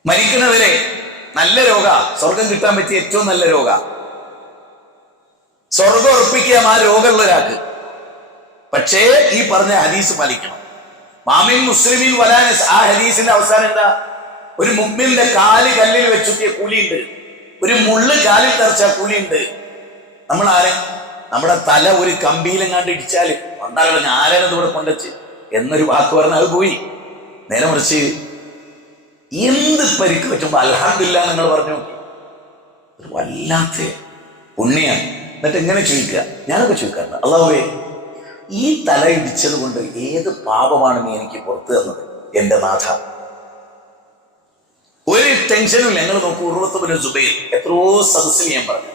മരിക്കുന്നവരെ നല്ല രോഗ, സ്വർഗം കിട്ടാൻ പറ്റിയ ഏറ്റവും നല്ല രോഗ, സ്വർഗം ഉറപ്പിക്കാം ആ രോഗമുള്ള ഒരാൾക്ക്. പക്ഷേ ഈ പറഞ്ഞ ഹദീസ് പാലിക്കണം. മാമിൻ മുസ്ലിമിൻ വലാനസ്, ആ ഹദീസിന്റെ അവസാനം എന്താ? ഒരു മുഅ്മിന്റെ കാല് കല്ലിൽ വെച്ചുറ്റിയ കൂലിയുണ്ട്, ഒരു മുള്ള് കാലിൽ തറച്ച കൂലിയുണ്ട്. നമ്മൾ നമ്മുടെ തല ഒരു കമ്പിയിലെങ്ങാണ്ട് ഇടിച്ചാല് ഉണ്ടാകണം, ആരാനത് ഇവിടെ കൊണ്ടുവച്ച് എന്നൊരു വാക്ക് പറഞ്ഞാൽ അത് പോയി. നേരെ മറിച്ച് എന്ത് പരിക്ക് പറ്റുമ്പോ അൽഹംദുലില്ലാഹ് നിങ്ങൾ പറഞ്ഞു നോക്കി, ഒരു വല്ലാത്ത പുണ്യാണ്. എന്നിട്ട് എങ്ങനെ ചോദിക്കുക? ഞാനൊക്കെ ചോദിക്കാറുണ്ട്, അല്ലാഹുവേ ഈ തല ഇടിച്ചത് കൊണ്ട് ഏത് പാപമാണ് നീ എനിക്ക് പുറത്തു തന്നത് എന്റെ നാഥ? ഒരു ടെൻഷനും ഇല്ല. ഞങ്ങൾ നോക്കൂ, ഉർവത്ത് ബിൻ സുബൈർ എത്രയോ സദസ്സിൽ ഞാൻ പറഞ്ഞു.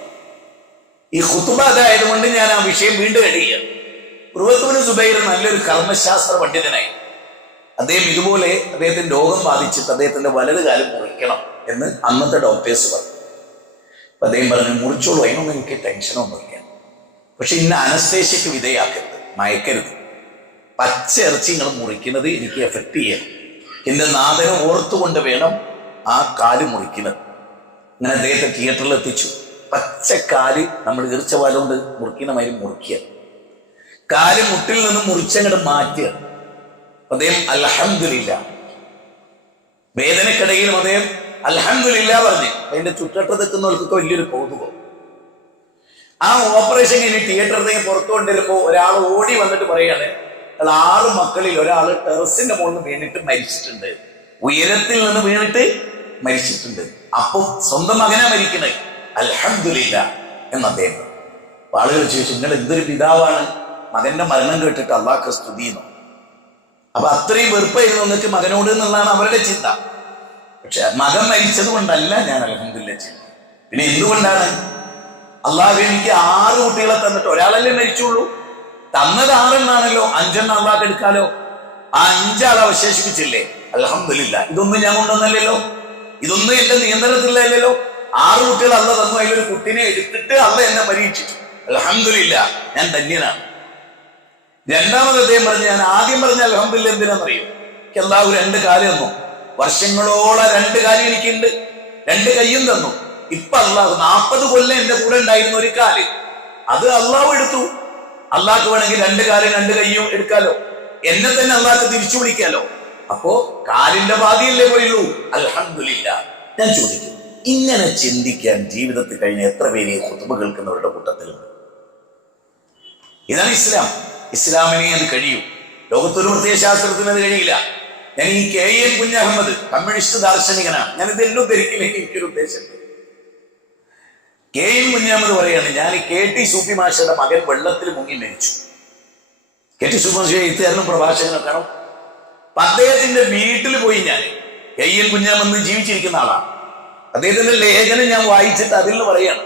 ഈ ഖുതുബ അതായതുകൊണ്ട് ഞാൻ ആ വിഷയം വീണ്ടും എഴുതുക. ഉർവത്ത് ബിൻ സുബൈർ നല്ലൊരു കർമ്മശാസ്ത്ര പണ്ഡിതനായി. അദ്ദേഹം ഇതുപോലെ അദ്ദേഹത്തിന് രോഗം ബാധിച്ചിട്ട് അദ്ദേഹത്തിന്റെ വലത് കാലം മുറിക്കണം എന്ന് അന്നത്തെ ഡോക്ടേഴ്സ് പറഞ്ഞു. അപ്പൊ അദ്ദേഹം പറഞ്ഞു, മുറിച്ചോളൂ, അതിനൊന്നും എനിക്ക് ടെൻഷനൊന്നുമില്ല, പക്ഷെ ഇന്ന അനസ്തേഷ്യക്ക് വിധേയാക്കരുത്, മയക്കരുത്. പച്ച ഇറച്ചി നിങ്ങൾ മുറിക്കുന്നത് എനിക്ക് എഫക്ട് ചെയ്യണം, എന്റെ നാഥനെ ഓർത്തുകൊണ്ട് വേണം ആ കാല് മുറിക്കുന്നത്. അങ്ങനെ അദ്ദേഹത്തെ തിയേറ്ററിൽ എത്തിച്ചു. പച്ചക്കാല് നമ്മൾ ഈർച്ചവാല കൊണ്ട് മുറിക്കുന്ന മാതിരി മുറിക്കുക, കാല് മുട്ടിൽ നിന്ന് മുറിച്ചങ്ങോട്ട് മാറ്റുക. അദ്ദേഹം അൽഹംദുലില്ലാഹ് വേദനക്കിടയിലും അദ്ദേഹം അൽഹംദുലില്ലാ പറഞ്ഞു. അതിന്റെ ചുറ്റട്ടത്ത് നിൽക്കുന്നവർക്കൊക്കെ വലിയൊരു കൗതുകം. ആ ഓപ്പറേഷൻ കഴിഞ്ഞ് തിയേറ്ററിൽ പുറത്തു കൊണ്ടിരുമ്പോ ഒരാൾ ഓടി വന്നിട്ട് പറയാണ്, 6 മക്കളിൽ ഒരാൾ ടെറസിന്റെ മുകളിൽ നിന്ന് വീണിട്ട് മരിച്ചിട്ടുണ്ട്, ഉയരത്തിൽ നിന്ന് വീണിട്ട് മരിച്ചിട്ടുണ്ട്. അപ്പൊ സ്വന്തം മകനാ മരിക്കണേ, അൽഹംദുലില്ലാ എന്ന് അദ്ദേഹം. ആളുകൾ ചോദിച്ചു, നിങ്ങൾ എന്തൊരു പിതാവാണ്, മകന്റെ മരണം കേട്ടിട്ട് അള്ളാഹ്ക്ക് സ്തുതിയെന്നു. അപ്പൊ അത്രയും വെറുപ്പായിരുന്നു നിങ്ങൾക്ക് മകനോട് എന്നുള്ളതാണ് അവരുടെ ചിന്ത. പക്ഷെ മകൻ മരിച്ചത് കൊണ്ടല്ല ഞാൻ അൽഹംദുലില്ലാ ചെയ്യുന്നത്. പിന്നെ എന്തുകൊണ്ടാണ്? അള്ളാഹു എനിക്ക് 6 കുട്ടികളെ തന്നിട്ട് ഒരാളല്ലേ മരിച്ചുള്ളൂ, തന്നത് 6 എന്നാണല്ലോ, 5 അള്ളാഹ് എടുക്കാലോ. ആ 5 ആളെ അവശേഷിപ്പിച്ചില്ലേ, അൽഹംദുലില്ലാ. ഇതൊന്നും ഞാൻ കൊണ്ടുവന്നല്ലോ, ഇതൊന്നും എന്റെ നിയന്ത്രണത്തിലല്ലോ. 6 കുട്ടികൾ അള്ള തന്നു, അതിലൊരു കുട്ടിനെ എടുത്തിട്ട് അള്ള എന്നെ പരീക്ഷിച്ചു, അൽഹംദുലില്ലാ, ഞാൻ ധന്യനാണ്. രണ്ടാമത് അദ്ദേഹം പറഞ്ഞു, ഞാൻ ആദ്യം പറഞ്ഞ അൽഹംദുലില്ലാ എന്തിനാണെന്നറിയോ? എനിക്ക് അള്ളാഹു 2 കാല് തന്നു, വർഷങ്ങളോളം 2 കാല് എനിക്കുണ്ട്, 2 കയ്യും തന്നു. ഇപ്പൊ അള്ളാഹു 40 കൊല്ലം എന്റെ കൂടെ ഉണ്ടായിരുന്ന ഒരു കാല്, അത് അള്ളാഹു എടുത്തു. അള്ളാഹ്ക്ക് വേണമെങ്കിൽ 2 കാലും 2 കയ്യും എടുക്കാലോ, എന്നെ തന്നെ അള്ളാഹ്ക്ക് തിരിച്ചു വിളിക്കാലോ. അപ്പോ കാലിന്റെ ബാധിയല്ലേ പോയുള്ളൂ, അൽഹംദുലില്ലാ. ഞാൻ ചോദിക്കും, ഇങ്ങനെ ചിന്തിക്കാൻ ജീവിതത്തിൽ കഴിഞ്ഞ എത്ര പേര് ഖുതുബ കേൾക്കുന്നവരുടെ കൂട്ടത്തിലുണ്ട്? ഇതാണ് ഇസ്ലാം. ഇസ്ലാമിനെ അത് കഴിയൂ. ലോകത്തൊരു പ്രത്യയ ശാസ്ത്രത്തിന് അത് കഴിയില്ല. ഞാൻ ഈ KN കുഞ്ഞഹമ്മദ് കമ്മ്യൂണിസ്റ്റ് ദാർശനികനാണ്, ഞാൻ ഇതെല്ലാം ധരിക്കില്ലെങ്കിൽ എനിക്കൊരു ഉദ്ദേശമുണ്ട്. KN കുഞ്ഞഹമ്മദ് പറയാണ്, ഞാൻ KT സൂഫി മാഷയുടെ മകൻ വെള്ളത്തിൽ മുങ്ങി മരിച്ചു. KT സൂഫി മാഷ എഴുത്തുകാരനും പ്രഭാഷകനൊക്കെയാണ്. അദ്ദേഹത്തിന്റെ വീട്ടിൽ പോയി ഞാൻ, KN കുഞ്ഞഹമ്മദ് ജീവിച്ചിരിക്കുന്ന ആളാണ്, അദ്ദേഹത്തിന്റെ ലേഖനം ഞാൻ വായിച്ചിട്ട് അതിൽ നിന്ന് പറയാണ്.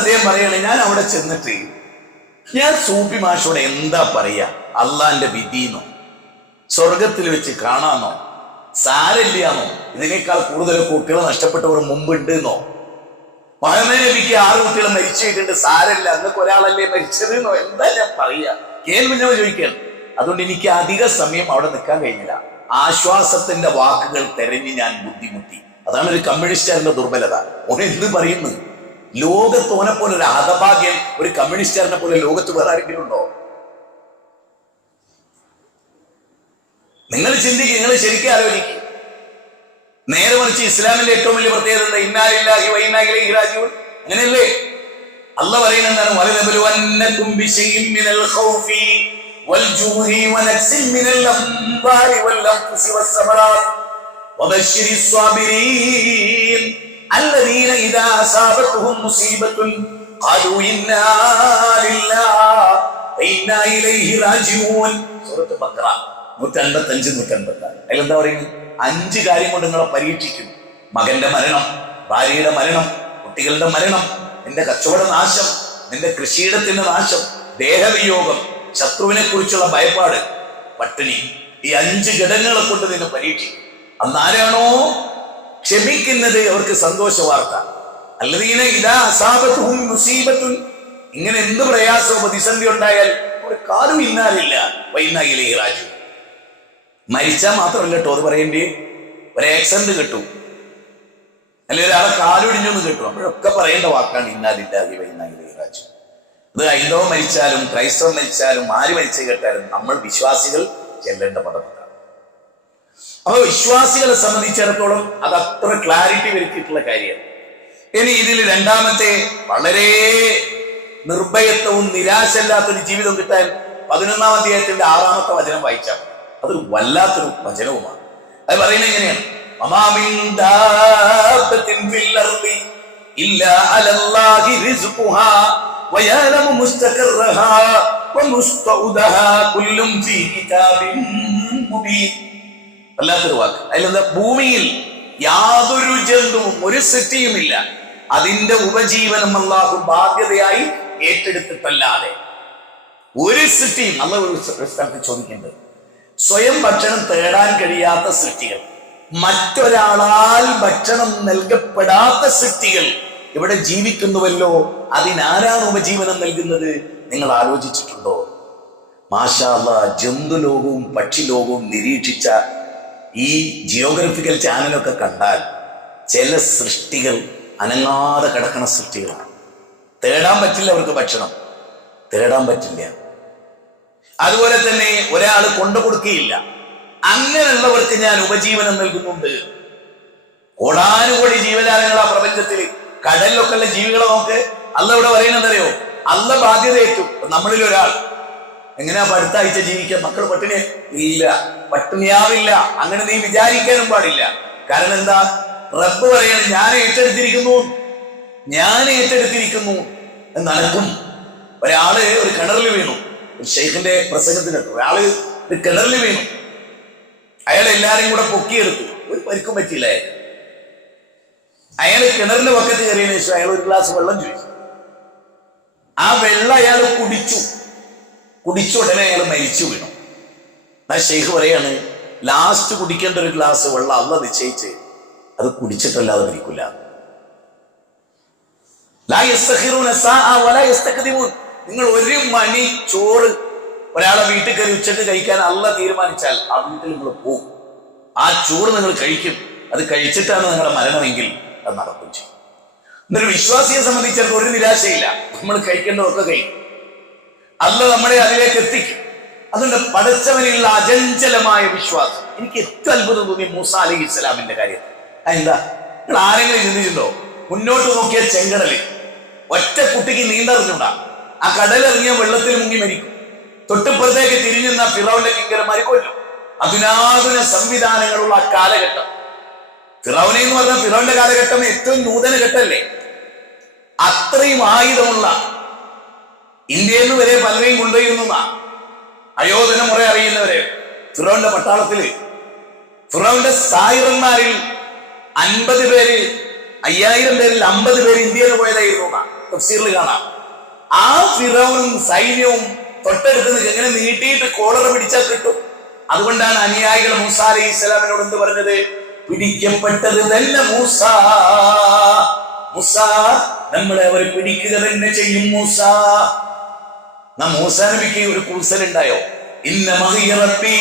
അദ്ദേഹം പറയാണ്, ഞാൻ അവിടെ ചെന്നിട്ട് ഞാൻ സൂഫി മാഷോട് എന്താ പറയാ, അള്ളാന്റെ വിധിന്നോ, സ്വർഗത്തിൽ വെച്ച് കാണാന്നോ, സാരല്യാന്നോ, ഇതിനേക്കാൾ കൂടുതൽ കുട്ടികൾ നഷ്ടപ്പെട്ടവർ മുമ്പുണ്ട് എന്നോ, മുഹമ്മദ് നബിക്ക് 6 കുട്ടികൾ മരിച്ചിട്ടുണ്ട്, സാരല്ല, അന്നൊക്കെ ഒരാളല്ലേ മരിച്ചത് എന്നോ, എന്താ ഞാൻ പറയാ? കേൾവിഞ്ഞോ ചോദിക്കണം. അതുകൊണ്ട് എനിക്ക് അധിക സമയം അവിടെ നിൽക്കാൻ കഴിഞ്ഞില്ല. ആശ്വാസത്തിന്റെ വാക്കുകൾ തെരഞ്ഞ് ഞാൻ ബുദ്ധിമുട്ടി. അതാണ് ഒരു കമ്മ്യൂണിസ്റ്റുകാരന്റെ ദുർബലത. ഓൻ എന്ത് പറയുന്നു? ലോകത്തോനെ പോലെ ഒരു ഹതഭാഗ്യം ഒരു കമ്മ്യൂണിസ്റ്റുകാരനെ പോലെ ലോകത്ത് വേറെ ആരെങ്കിലും ഉണ്ടോ? നിങ്ങൾ ചിന്തിക്കുക, നിങ്ങൾ ശരിക്കും ആലോചിക്കുക. നേരെ മറിച്ച് ഇസ്ലാമിന്റെ ഏറ്റവും വലിയ പ്രത്യേകത ഇന്നാ ലില്ലാഹി വ ഇന്നാ ഇലൈഹി റാജിഊൻ. അങ്ങനെയല്ലേ അല്ലാഹ് പറയുന്നത്? എന്താണ്? വലനബലുവന്നകും ബിശൈഇൻ മിനൽ ഖൗഫി വൽ ജൂഇ വനക്സിൻ മിനൽ അംവാലി വൽ അൻഫുസി വസ്സമറാത്ത് വബശ്ശിരിസ് സ്വാബിരീൻ الذين إذا أصابتهم مصيبة قالوا إنا لله وإنا إليه راجعون. സൂറത്ത് ബഖറ 155-156. അതിലെന്താ പറയുന്നത്? 5 കാര്യം കൊണ്ട് നിങ്ങളെ പരീക്ഷിക്കും. മകന്റെ മരണം, ഭാര്യയുടെ മരണം, കുട്ടികളുടെ മരണം, നിന്റെ കച്ചവട നാശം, നിന്റെ കൃഷിയിടത്തിന്റെ നാശം, ദേഹവിയോഗം, ശത്രുവിനെ കുറിച്ചുള്ള ഭയപ്പാട്, പട്ടിണി. ഈ 5 ഘടകങ്ങളെ കൊണ്ട് നിന്നെ പരീക്ഷിക്കും. അന്നാരാണോ ക്ഷമിക്കുന്നത് അവർക്ക് സന്തോഷ വാർത്ത. അല്ലദീന ഇദാ അസാബത്തുഹും മുസീബത്തുൻ, ഇങ്ങനെ എന്ത് പ്രയാസവും പ്രതിസന്ധി ഉണ്ടായാൽ ഒരു കാലും ഇന്നാലില്ല വ ഇന്നാ ഇലൈഹി റാജിഊൻ. മരിച്ചാൽ മാത്രമല്ല കേട്ടോ അത് പറയേണ്ടി, ഒരു ആക്സിഡന്റ് കിട്ടും, അല്ലെങ്കിൽ ഒരാളെ കാലൊടിഞ്ഞൊന്നും കിട്ടും, അപ്പോഴൊക്കെ പറയേണ്ട വാക്കാണ് ഇന്നാലില്ലാഹി വ ഇന്നാ ഇലൈഹി റാജിഊൻ. അത് ഹൈന്ദവം മരിച്ചാലും ക്രൈസ്തവം മരിച്ചാലും ആര് മരിച്ചു കേട്ടാലും നമ്മൾ വിശ്വാസികൾ ചെല്ലേണ്ട പദമാണ്. അപ്പൊ വിശ്വാസികളെ സംബന്ധിച്ചിടത്തോളം അത് അത്ര ക്ലാരിറ്റി വരുത്തിയിട്ടുള്ള കാര്യമാണ്. ഇനി ഇതിൽ രണ്ടാമത്തെ, വളരെ നിർഭയത്വവും നിരാശയില്ലാത്തൊരു ജീവിതം കിട്ടാൻ 11-ാം അധ്യായത്തിന്റെ 6-ാമത്തെ വചനം വായിച്ചാൽ അതൊരു വല്ലാത്തൊരു വചനവുമാണ്. അത് പറയുന്നത് എങ്ങനെയാണ്? വമാ മിൻ ദാബത്തിൻ ഫിൽ അർളി ഇല്ലാ അലല്ലാഹി റിസ്ഖുഹാ വയഅലമു മുസ്തഖറഹാ വമുസ്തൗദഹാ കുല്ലും ഫീ കിതാബിൻ മുബീൻ. വല്ലാത്തൊരു വാക്ക്. അതിലെന്താ? ഭൂമിയിൽ യാതൊരു ജന്തുവും ഒരു സൃഷ്ടിയുമില്ല, അതിന്റെ ഉപജീവനം അല്ലാഹു ബാധ്യതയായി ഏറ്റെടുത്തിട്ടല്ലാതെ ഒരു സൃഷ്ടിയും. അല്ലാഹു ഒരു സ്ഥലത്ത് ചോദിക്കുന്നത്, സ്വയം ഭക്ഷണം തേടാൻ കഴിയാത്ത സൃഷ്ടികൾ, മറ്റൊരാളാൽ ഭക്ഷണം നൽകപ്പെടാത്ത സൃഷ്ടികൾ ഇവിടെ ജീവിക്കുന്നുവല്ലോ, അതിനാരാണ് ഉപജീവനം നൽകുന്നത്? നിങ്ങൾ ആലോചിച്ചിട്ടുണ്ടോ? മാഷാ അല്ലാഹ്, ജന്തുലോകവും പക്ഷിലോകവും നിരീക്ഷിച്ച ഈ ജിയോഗ്രഫിക്കൽ ചാനലൊക്കെ കണ്ടാൽ ചില സൃഷ്ടികൾ അനങ്ങാതെ കിടക്കുന്ന സൃഷ്ടികളാണ്. തേടാൻ പറ്റില്ല അവർക്ക് ഭക്ഷണം, തേടാൻ പറ്റില്ല. അതുപോലെ തന്നെ ഒരാൾ കൊണ്ടു കൊടുക്കുകയില്ല, അങ്ങനെയുള്ളവർക്ക് ഞാൻ ഉപജീവനം നൽകുന്നുണ്ട്. കോടാനുകോടി ജീവജാലങ്ങൾ ആ പ്രപഞ്ചത്തിൽ, കടലിലൊക്കെ ഉള്ള ജീവികളെ നോക്ക്. അല്ല ഇവിടെ പറയുന്നതറിയോ? അല്ല ബാധ്യത ഏറ്റു. നമ്മളിൽ ഒരാൾ എങ്ങനെയാ അടുത്ത ആഴ്ച ജീവിക്കാൻ? മക്കൾ പട്ടിണി ഇല്ല, പട്ടിണിയാവില്ല. അങ്ങനെ നീ വിചാരിക്കാനും പാടില്ല. കാരണം എന്താ? റബ്ബ് പറയാണ് ഞാൻ ഏറ്റെടുത്തിരിക്കുന്നു നടക്കും. ഒരാള് ഒരു കിണറിൽ വീണു. ഒരു ഷെയ്ഖിന്റെ പ്രസംഗത്തിന് ഒരാള് ഒരു കിണറിൽ വീണു. അയാൾ എല്ലാരും കൂടെ പൊക്കിയെടുത്തു. ഒരു പരിക്കും പറ്റിയില്ല. അയാൾ കിണറിന്റെ പക്കത്ത് കയറിയതിനു ശേഷം അയാൾ ഒരു ഗ്ലാസ് വെള്ളം ചോദിച്ചു. ആ വെള്ളം അയാൾ കുടിച്ച ഉടനെ അയാൾ മരിച്ചു വീണു. ആ ഷെയ്ഖ് പറയാണ് ലാസ്റ്റ് കുടിക്കേണ്ട ഒരു ഗ്ലാസ് വെള്ളം അള്ളാഹ് നിശ്ചയിച്ച് അത് കുടിച്ചിട്ടല്ലാതെ മരിക്കില്ല. നിങ്ങൾ ഒരു മണി ചോറ് ഒരാളെ വീട്ടിൽ കയറി ഉച്ചക്ക് കഴിക്കാൻ അള്ളാഹ് തീരുമാനിച്ചാൽ ആ വീട്ടിൽ നിങ്ങൾ പോകും. ആ ചോറ് നിങ്ങൾ കഴിക്കും. അത് കഴിച്ചിട്ടാണ് നിങ്ങളുടെ മരണമെങ്കിൽ അത് നടക്കും ചെയ്യും. എന്നൊരു വിശ്വാസിയെ സംബന്ധിച്ചിടത്തോളം ഒരു നിരാശയില്ല. നമ്മൾ കഴിക്കേണ്ടതൊക്കെ കഴിക്കും. അള്ളാഹ് നമ്മളെ അതിലേക്ക് എത്തിക്കും. അതുകൊണ്ട് പടച്ചവനിലുള്ള അചഞ്ചലമായ വിശ്വാസം. എനിക്ക് ഏറ്റവും അത്ഭുതം തോന്നി മൂസ അലൈഹി ഇസ്ലാമിന്റെ കാര്യത്തിൽ. എന്താ, നിങ്ങൾ ആരെങ്കിലും ചിന്തിച്ചിട്ടുണ്ടോ? മുന്നോട്ട് നോക്കിയ ചെങ്കടല്, ഒറ്റ കുട്ടിക്ക് നീന്തറിഞ്ഞൂടാ. ആ കടലിറങ്ങിയ വെള്ളത്തിൽ മുങ്ങി മരിക്കും. തൊട്ടിപ്പുറത്തേക്ക് തിരിഞ്ഞുന്ന ഫിറൗന്റെ കിങ്കരന്മാര് കൊല്ലും. അതിനാധുന സംവിധാനങ്ങളുള്ള ആ കാലഘട്ടം. ഫിറൗനെ എന്ന് പറഞ്ഞാൽ ഫിറൗന്റെ കാലഘട്ടം ഏറ്റവും നൂതന ഘട്ടമല്ലേ? അത്രയും ആയുധമുള്ള ഇന്ത്യയിൽ നിന്ന് വരെ പലരെയും കൊണ്ടുപോയിരുന്ന അയോധന മുറ അറിയുന്നവരെ ഫിറൗന്റെ പട്ടാളത്തില്, ഫിറൗന്റെ സായിറന്മാരിൽ 50 പേര്, 5000 പേരിൽ 50 പേര് ഇന്ത്യയിൽ നിന്ന് പോയതായിരുന്നു തഫ്സീറിൽ കാണാം. ആ ഫിറൗനും സൈന്യവും തൊട്ടടുത്ത് എങ്ങനെ നീട്ടിയിട്ട് കോളറ പിടിച്ചാൽ കിട്ടും. അതുകൊണ്ടാണ് അനുയായികൾ മൂസ അലൈഹി ഇസ്ലാമിനോട് എന്ത് പറഞ്ഞത്? പിടിക്കപ്പെട്ടത് തന്നെ മൂസ, നമ്മളെ അവർ പിടിക്കുക തന്നെ ചെയ്യും മൂസ. മൂസ നബിക്ക് ഒരു കൂസലുണ്ടായോ? ഇന്ന മഅിയ റബ്ബി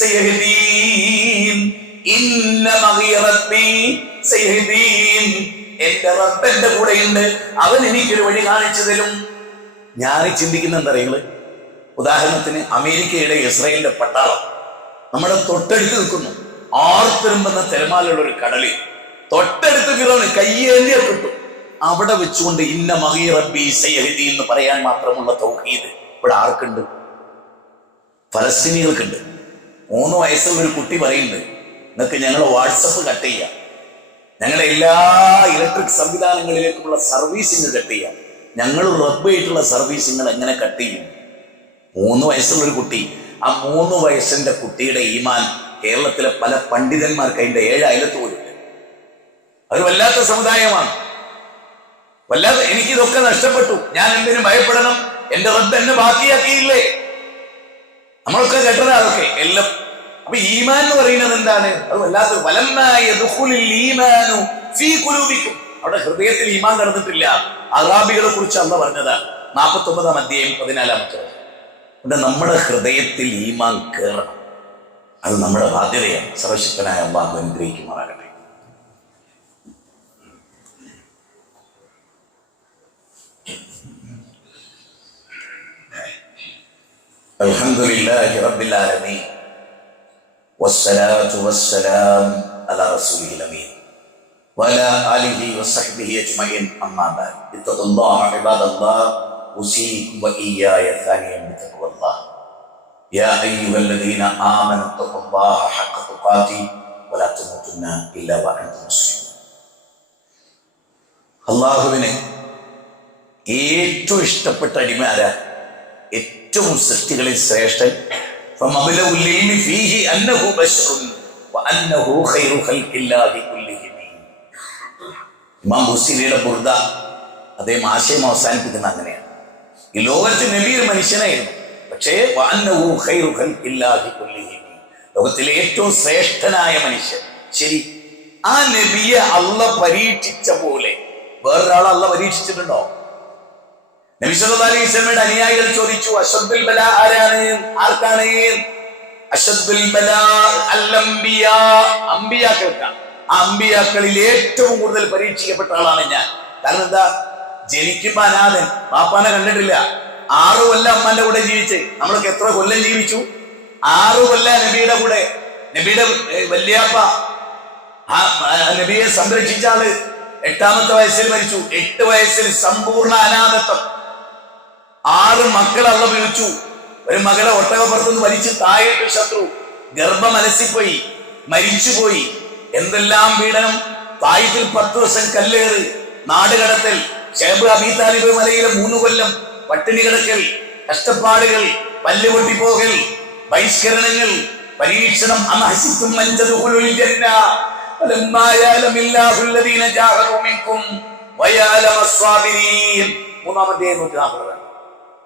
സയഹ്ദീൻ, ഇന്ന മഅിയ റബ്ബി സയഹ്ദീൻ. എന്റെ റബ്ബ് എന്റെ കൂടെയുണ്ട്, അവൻ എനിക്കൊരു വഴി കാണിച്ചു തരും. ഞാൻ ചിന്തിക്കുന്ന എന്താ അറിയുന്നത്? ഉദാഹരണത്തിന് അമേരിക്കയുടെ ഇസ്രായേലിന്റെ പട്ടാളം നമ്മുടെ തൊട്ടടുത്ത് നിൽക്കുന്നു. ആർത്തിരുമ്പെന്ന തിരമാലുള്ള ഒരു കടലിൽ തൊട്ടടുത്ത് ഫിറൗന് കയ്യേന്തിയ കിട്ടും. അവിടെ വെച്ചുകൊണ്ട് ഇന്ന മഅിയ റബ്ബി സയഹ്ദീൻ എന്ന് പറയാൻ മാത്രമുള്ള തൗഹീദ് ഇവിടെ ആർക്കുണ്ട്? ഫലസ്തീനികൾക്കുണ്ട്. 3 വയസ്സുള്ള ഒരു കുട്ടി പറയുന്നുണ്ട്, നിങ്ങൾക്ക് ഞങ്ങൾ വാട്സപ്പ് കട്ട് ചെയ്യാം, ഞങ്ങളുടെ എല്ലാ ഇലക്ട്രിക് സംവിധാനങ്ങളിലേക്കുള്ള സർവീസിങ് കട്ട് ചെയ്യാം, ഞങ്ങൾ റബ്ബായിട്ടുള്ള സർവീസിങ്ങൾ എങ്ങനെ കട്ട് ചെയ്യും? 3 വയസ്സുള്ള ഒരു കുട്ടി. ആ 3 വയസ്സിന്റെ കുട്ടിയുടെ ഈമാൻ കേരളത്തിലെ പല പണ്ഡിതന്മാർക്ക് അതിന്റെ 7 അയലത്ത് പോലുണ്ട്. അത് വല്ലാത്ത സമുദായമാണ്. വല്ലാതെ എനിക്കിതൊക്കെ നഷ്ടപ്പെട്ടു, ഞാൻ എന്തിനും ഭയപ്പെടണം? എന്റെ റബ്ബ് എന്നെ ബാക്കിയാക്കിയില്ലേ? നമ്മളൊക്കെ കേട്ടതാ അതൊക്കെ എല്ലാം. അപ്പൊ ഈമാൻ എന്ന് പറയുന്നത് എന്താണ്? അത് വല്ലാത്തൊരു അവിടെ ഹൃദയത്തിൽ ഈമാൻ കടന്നിട്ടില്ല. അറാബികളെ കുറിച്ച് അള്ളാഹ് പറഞ്ഞതാണ് 49-ാം അധ്യായം 14-ാമത്തെ. ഇവിടെ നമ്മുടെ ഹൃദയത്തിൽ ഈമാൻ കേറണം. അത് നമ്മുടെ ബാധ്യതയാണ്. സർവശക്തനായ അള്ളാഹു അനുഗ്രഹിക്കുമാറാകട്ടെ. അൽഹംദുലില്ലാഹി റബ്ബിൽ ആലമീൻ വസ്സലാത്തു വസ്സലാം അലാ റസൂലിൽ അമീൻ വഅലാ ആലിഹി വസഹ്ബിഹി അജ്മഈൻ അമ്മാ ബഅദ്. ഇത്തഖുല്ലാഹ ഇബാദല്ലാഹ് ഉസീകും വഇയ്യായ സാനിയൻ ബിത്തഖ്വല്ലാഹ്. യാ അയ്യുഹല്ലദീന ആമനൂ ഇത്തഖുല്ലാഹ ഹഖ്ക തുഖാതി വലാ തമൂതുന്ന ഇല്ലാ വഅൻതും മുസ്ലിമൂൻ. അല്ലാഹുവിനെ ഏറ്റവും ഇഷ്ടപ്പെട്ട അടിമ ആരാ? ഏറ്റവും സൃഷ്ടികളിൽ ശ്രേഷ്ഠൻ. ഇമാം ബുസ്സീരിയുടെ ബുർദ അദ്ദേഹം ആശയം അവസാനിപ്പിക്കുന്ന അങ്ങനെയാണ്. ഈ ലോകത്ത് നബി ഒരു മനുഷ്യനായിരുന്നു, പക്ഷേ ലോകത്തിലെ ഏറ്റവും ശ്രേഷ്ഠനായ മനുഷ്യൻ. ശരി, ആ നബിയെ അള്ളാഹ് പരീക്ഷിച്ച പോലെ വേറൊരാളെ അള്ളാഹ് പരീക്ഷിച്ചിട്ടുണ്ടോ? നബി സല്ലല്ലാഹു അലൈഹി വസല്ലമയുടെ അനുയായികൾ ചോദിച്ചു, അശദ്ദുൽ ബലാ ആരാണ്? ആർക്കാണ് അശദ്ദുൽ ബലാ? അൽ-അംബിയാ, അംബിയാക്കൾക്കാണ്. ആ അംബിയാക്കളിൽ ഏറ്റവും കൂടുതൽ പരീക്ഷിക്കപ്പെട്ട ആളാണ് ഞാൻ. കാരണം എന്താ? ജനിക്കുമ്പോ അനാഥൻ, പാപ്പാനെ കണ്ടിട്ടില്ല, 6 കൊല്ലം അമ്മന്റെ കൂടെ ജീവിച്ച്. നമ്മളൊക്കെ എത്ര കൊല്ലം ജീവിച്ചു? 6 കൊല്ലം നബിയുടെ കൂടെ. നബിയുടെ വല്യാപ്പ നബിയെ സംരക്ഷിച്ച ആള് 8ാമത്തെ വയസ്സിൽ മരിച്ചു. 8 വയസ്സിൽ സമ്പൂർണ്ണ അനാഥത്വം. 6 മക്കളെ അള്ള വിളിച്ചു. ഒരു മകളെ ഒട്ടകപ്പുറത്തുനിന്ന് വലിച്ച് താഴെയിട്ട് ശത്രു, ഗർഭം അലസിപ്പോയി, മരിച്ചുപോയി. എന്തെല്ലാം പീഡനം! തായിഫിൽ 10 ദിവസം കല്ലേറ്, നാടുകടത്തൽ, ഷേബ് അബീ താലിബ് മലയിലെ 3 കൊല്ലം പട്ടിണി കിടക്കൽ, കഷ്ടപ്പാടുകൾ, പല്ലുപൊട്ടിപ്പോകൽ, ബഹിഷ്കരണങ്ങൾ, പരീക്ഷണം.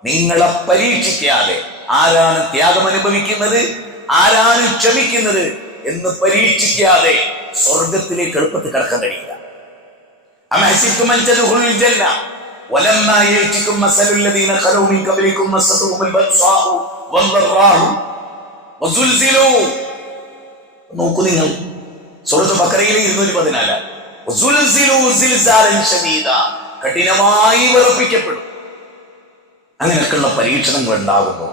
നിങ്ങളെ പരീക്ഷിക്കാതെ ആരാണ് ത്യാഗം അനുഭവിക്കുന്നത്, ആരാണ് ക്ഷമിക്കുന്നത് എന്ന് പരീക്ഷിക്കാതെ സ്വർഗത്തിലേക്ക് എളുപ്പത്തിൽ കടക്കാൻ കഴിയില്ല. നോക്കൂ നിങ്ങൾ, സൂറത്തുൽ ബഖറയിലെ 214 കഠിനമായി വിറപ്പിക്കപ്പെടും. അങ്ങനെയൊക്കെയുള്ള പരീക്ഷണങ്ങൾ ഉണ്ടാകുമ്പോൾ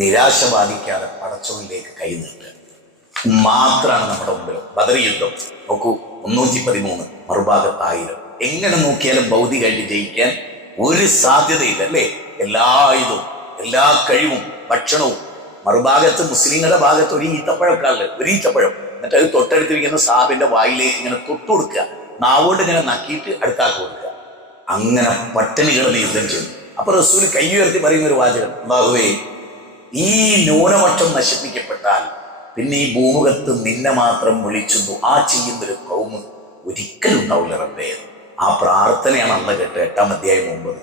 നിരാശ ബാധിക്കാതെ പടച്ചവനിലേക്ക് കൈനീട്ടുക മാത്രമാണ് നമ്മുടെ മുമ്പിൽ. ബദർ യുദ്ധം നോക്കൂ, 313, മറുഭാഗത്ത് 1000. എങ്ങനെ നോക്കിയാലും ഭൗതികമായിട്ട് ജയിക്കാൻ ഒരു സാധ്യതയില്ല അല്ലേ? എല്ലാ ആയുധവും, എല്ലാ കഴിവും, ഭക്ഷണവും. മറുഭാഗത്ത് മുസ്ലിങ്ങളുടെ ഭാഗത്ത് ഒരു ഈത്തപ്പഴക്കാളില്, ഒരു ഈത്തപ്പഴം, എന്നിട്ട് അത് തൊട്ടടുത്തിരിക്കുന്ന സാബിന്റെ വായിലേക്ക് ഇങ്ങനെ തൊട്ടുകൊടുക്കുക, നാവോട് ഇങ്ങനെ നക്കിയിട്ട് അടുത്താക്കി കൊടുക്കുക. അങ്ങനെ പട്ടിണി കിടന്ന് യുദ്ധം ചെയ്തു. അപ്പൊ റസൂൽ കൈ ഉയർത്തി പറയുന്ന ഒരു വാചകം, അല്ലാഹുവേ, ഈ ന്യൂനപക്ഷം നശിപ്പിക്കപ്പെട്ടാൽ പിന്നെ ഈ ഭൂമുഖത്ത് നിന്നെ മാത്രം വിളിച്ചു ദുആ ചെയ്യുന്നൊരു കൗമ് ഒരിക്കലും ഉണ്ടാവില്ല റബ്ബേ. ആ പ്രാർത്ഥനയാണ് അള്ള കേട്ട് 8-ാം അധ്യായം 9.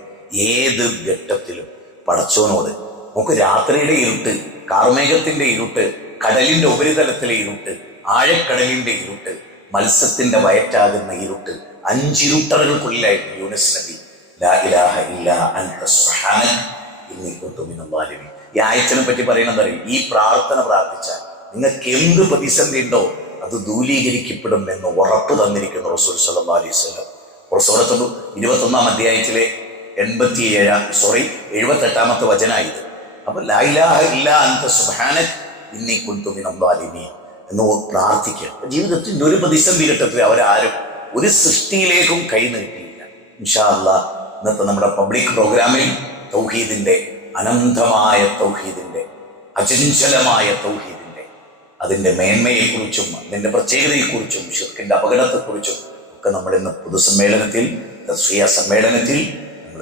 ഏത് ഘട്ടത്തിലും പടച്ചോനോട് നമുക്ക് രാത്രിയുടെ ഇരുട്ട്, കാർമേഘത്തിന്റെ ഇരുട്ട്, കടലിന്റെ ഉപരിതലത്തിലെ ഇരുട്ട്, ആഴക്കടലിന്റെ ഇരുട്ട്, മത്സ്യത്തിന്റെ വയറ്റാകുന്ന ഇരുട്ട്, 5 ഇരുട്ടറകൾക്കുള്ളിലായിരുന്നു യൂനുസ് നബി ലാ ഇലാഹ ഇല്ലാ അൻത സുബ്ഹാനക ഇന്നി കുന്തു മിനൽ ളാലിമീൻ. ഈ ആയത്തിനെ പറ്റി പറയുന്നത് അറിയും, ഈ പ്രാർത്ഥന പ്രാർത്ഥിച്ചാൽ നിങ്ങൾക്ക് എന്ത് പ്രതിസന്ധി ഉണ്ടോ അത് ദൂലീകരിക്കപ്പെടും എന്ന് ഉറപ്പ് തന്നിരിക്കുന്നു റസൂൽ സല്ലല്ലാഹു അലൈഹി വസല്ലം. സൂറത്ത് 21-ാം അധ്യായത്തിലെ 78-ാമത്തെ വചനായത്. അപ്പൊ ലാ ഇലാഹ ഇല്ലാ അൻത സുബ്ഹാനക ഇന്നി കുന്തു മിനൽ ളാലിമീൻ എന്ന് പ്രാർത്ഥിക്കുക. ജീവിതത്തിന്റെ ഒരു പ്രതിസന്ധി ഘട്ടത്തിൽ അവരാരും ഒരു സൃഷ്ടിയിലേക്കും കൈ നീട്ടിയില്ല. ഇൻഷാ അല്ലാഹ് ഇന്നത്തെ നമ്മുടെ പബ്ലിക് പ്രോഗ്രാമിൽ തൗഹീദിന്റെ, അനന്തമായ തൗഹീദിന്റെ, അചഞ്ചലമായ തൗഹീദിന്റെ, അതിന്റെ മേന്മയെക്കുറിച്ചും അതിന്റെ പ്രത്യേകതയെക്കുറിച്ചും ശിർക്കിന്റെ അപകടത്തെക്കുറിച്ചും ഒക്കെ നമ്മൾ ഇന്ന് പൊതുസമ്മേളനത്തിൽ, തസ്ഫിയ സമ്മേളനത്തിൽ നമ്മൾ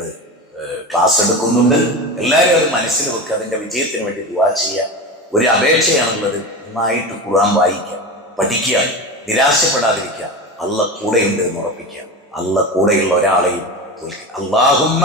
ക്ലാസ് എടുക്കുന്നുണ്ട്. എല്ലാവരും അത് മനസ്സിൽ വെക്കുക, അതിന്റെ വിജയത്തിന് വേണ്ടി ദുആ ചെയ്യുക. ഒരു അപേക്ഷയാണുള്ളത്, നന്നായിട്ട് ഖുർആൻ വായിക്കുക, പഠിക്കുക, നിരാശപ്പെടാതിരിക്കുക. അള്ള കൂടെയുണ്ട് എന്ന് ഉറപ്പിക്കുക. അള്ള കൂടെയുള്ള ഒരാളെയും തോൽക്കുക. അല്ലാഹുമ്മ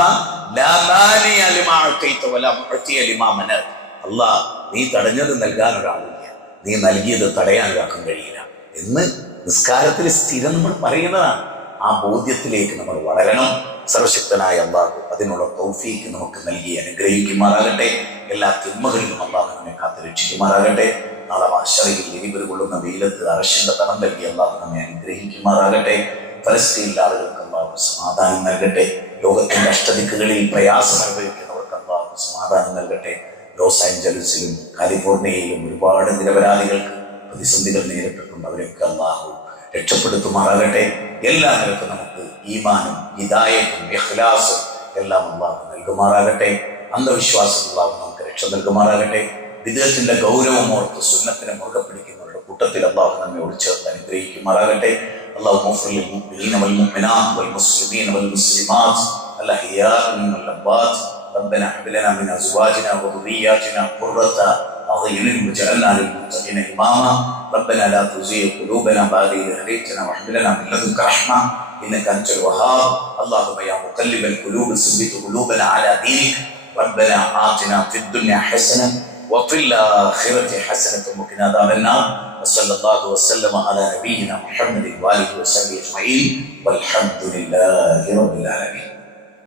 ലാ മാനിഅ ലിമാ അഅതൈത വലാ മുഅതിയ ലിമാ മനഅത. അല്ലാഹ്, നീ തടഞ്ഞത് നൽകാൻ ഒരാളില്ല, നീ നൽകിയത് തടയാൻ ഒരാൾക്കും കഴിയില്ല എന്ന് നിസ്കാരത്തിൽ സ്ഥിരം നമ്മൾ പറയുന്നതാണ്. ആ ബോധ്യത്തിലേക്ക് നമ്മൾ വളരണം. സർവശക്തനായ അല്ലാഹു അതിനുള്ള തൗഫീക്ക് നമുക്ക് നൽകി അനുഗ്രഹിക്കുമാറാകട്ടെ. എല്ലാ തിന്മകളിലും അല്ലാഹു നമ്മെ കാത്തു രക്ഷിക്കുമാറാകട്ടെ. നാളെ മഹ്ശറിൽ എരിപൊരു കൊള്ളുന്ന വെയിലത്ത് അർശിന്റെ തണം നൽകി അല്ലാഹു നമ്മെ അനുഗ്രഹിക്കുമാറാകട്ടെ. ഫലസ്തീനിലെ ആളുകൾക്ക് അല്ലാഹു സമാധാനം നൽകട്ടെ. ലോകത്തിന്റെ അഷ്ടദിക്കുകളിൽ പ്രയാസം അനുഭവിക്കുന്നവർക്ക് അല്ലാഹു സമാധാനം നൽകട്ടെ. ലോസ് ആഞ്ചലസിലും കാലിഫോർണിയയിലും ഒരുപാട് നിരപരാധികൾക്ക് പ്രതിസന്ധികൾ നേരിട്ടിട്ടുണ്ട്. അവരൊക്കെ അല്ലാഹു രക്ഷപ്പെടുത്തുമാറാകട്ടെ. എല്ലാ നിലക്കും നമുക്ക് ഈമാനും ഹിദായത്തും ഇഖ്ലാസും എല്ലാം അല്ലാഹു നൽകുമാറാകട്ടെ. അന്ധവിശ്വാസം അല്ലാഹു നമുക്ക് രക്ഷ നൽകുമാറാകട്ടെ. വിദേഹത്തിന്റെ ഗൗരവം ഓർത്ത് സുന്നത്തിനെ മുറുകെ പിടിക്കുന്നവരുടെ കൂട്ടത്തിൽ അല്ലാഹു നമ്മെ ഒളിച്ചേർത്ത് അനുഗ്രഹിക്കുമാറാകട്ടെ. اللهم اغفر للمؤمنين والمؤمنات والمسلمين والمسلمات الأحياء منهم والأموات. ربنا هب لنا من أزواجنا وذرياتنا قرة أعين واجعلنا للمتقين إماما. ربنا لا تزغ قلوبنا بعد إذ هديتنا وهب لنا من لدنك رحمة إنك أنت الوهاب. اللهم يا مقلب القلوب ثبت قلوبنا على دينك. ربنا آتنا في الدنيا حسنة وفي الآخرة حسنة وقنا عذاب النار. وصلى الله وسلم على نبينا محمد وآله وصحبه أجمعين والحمد لله رب العالمين.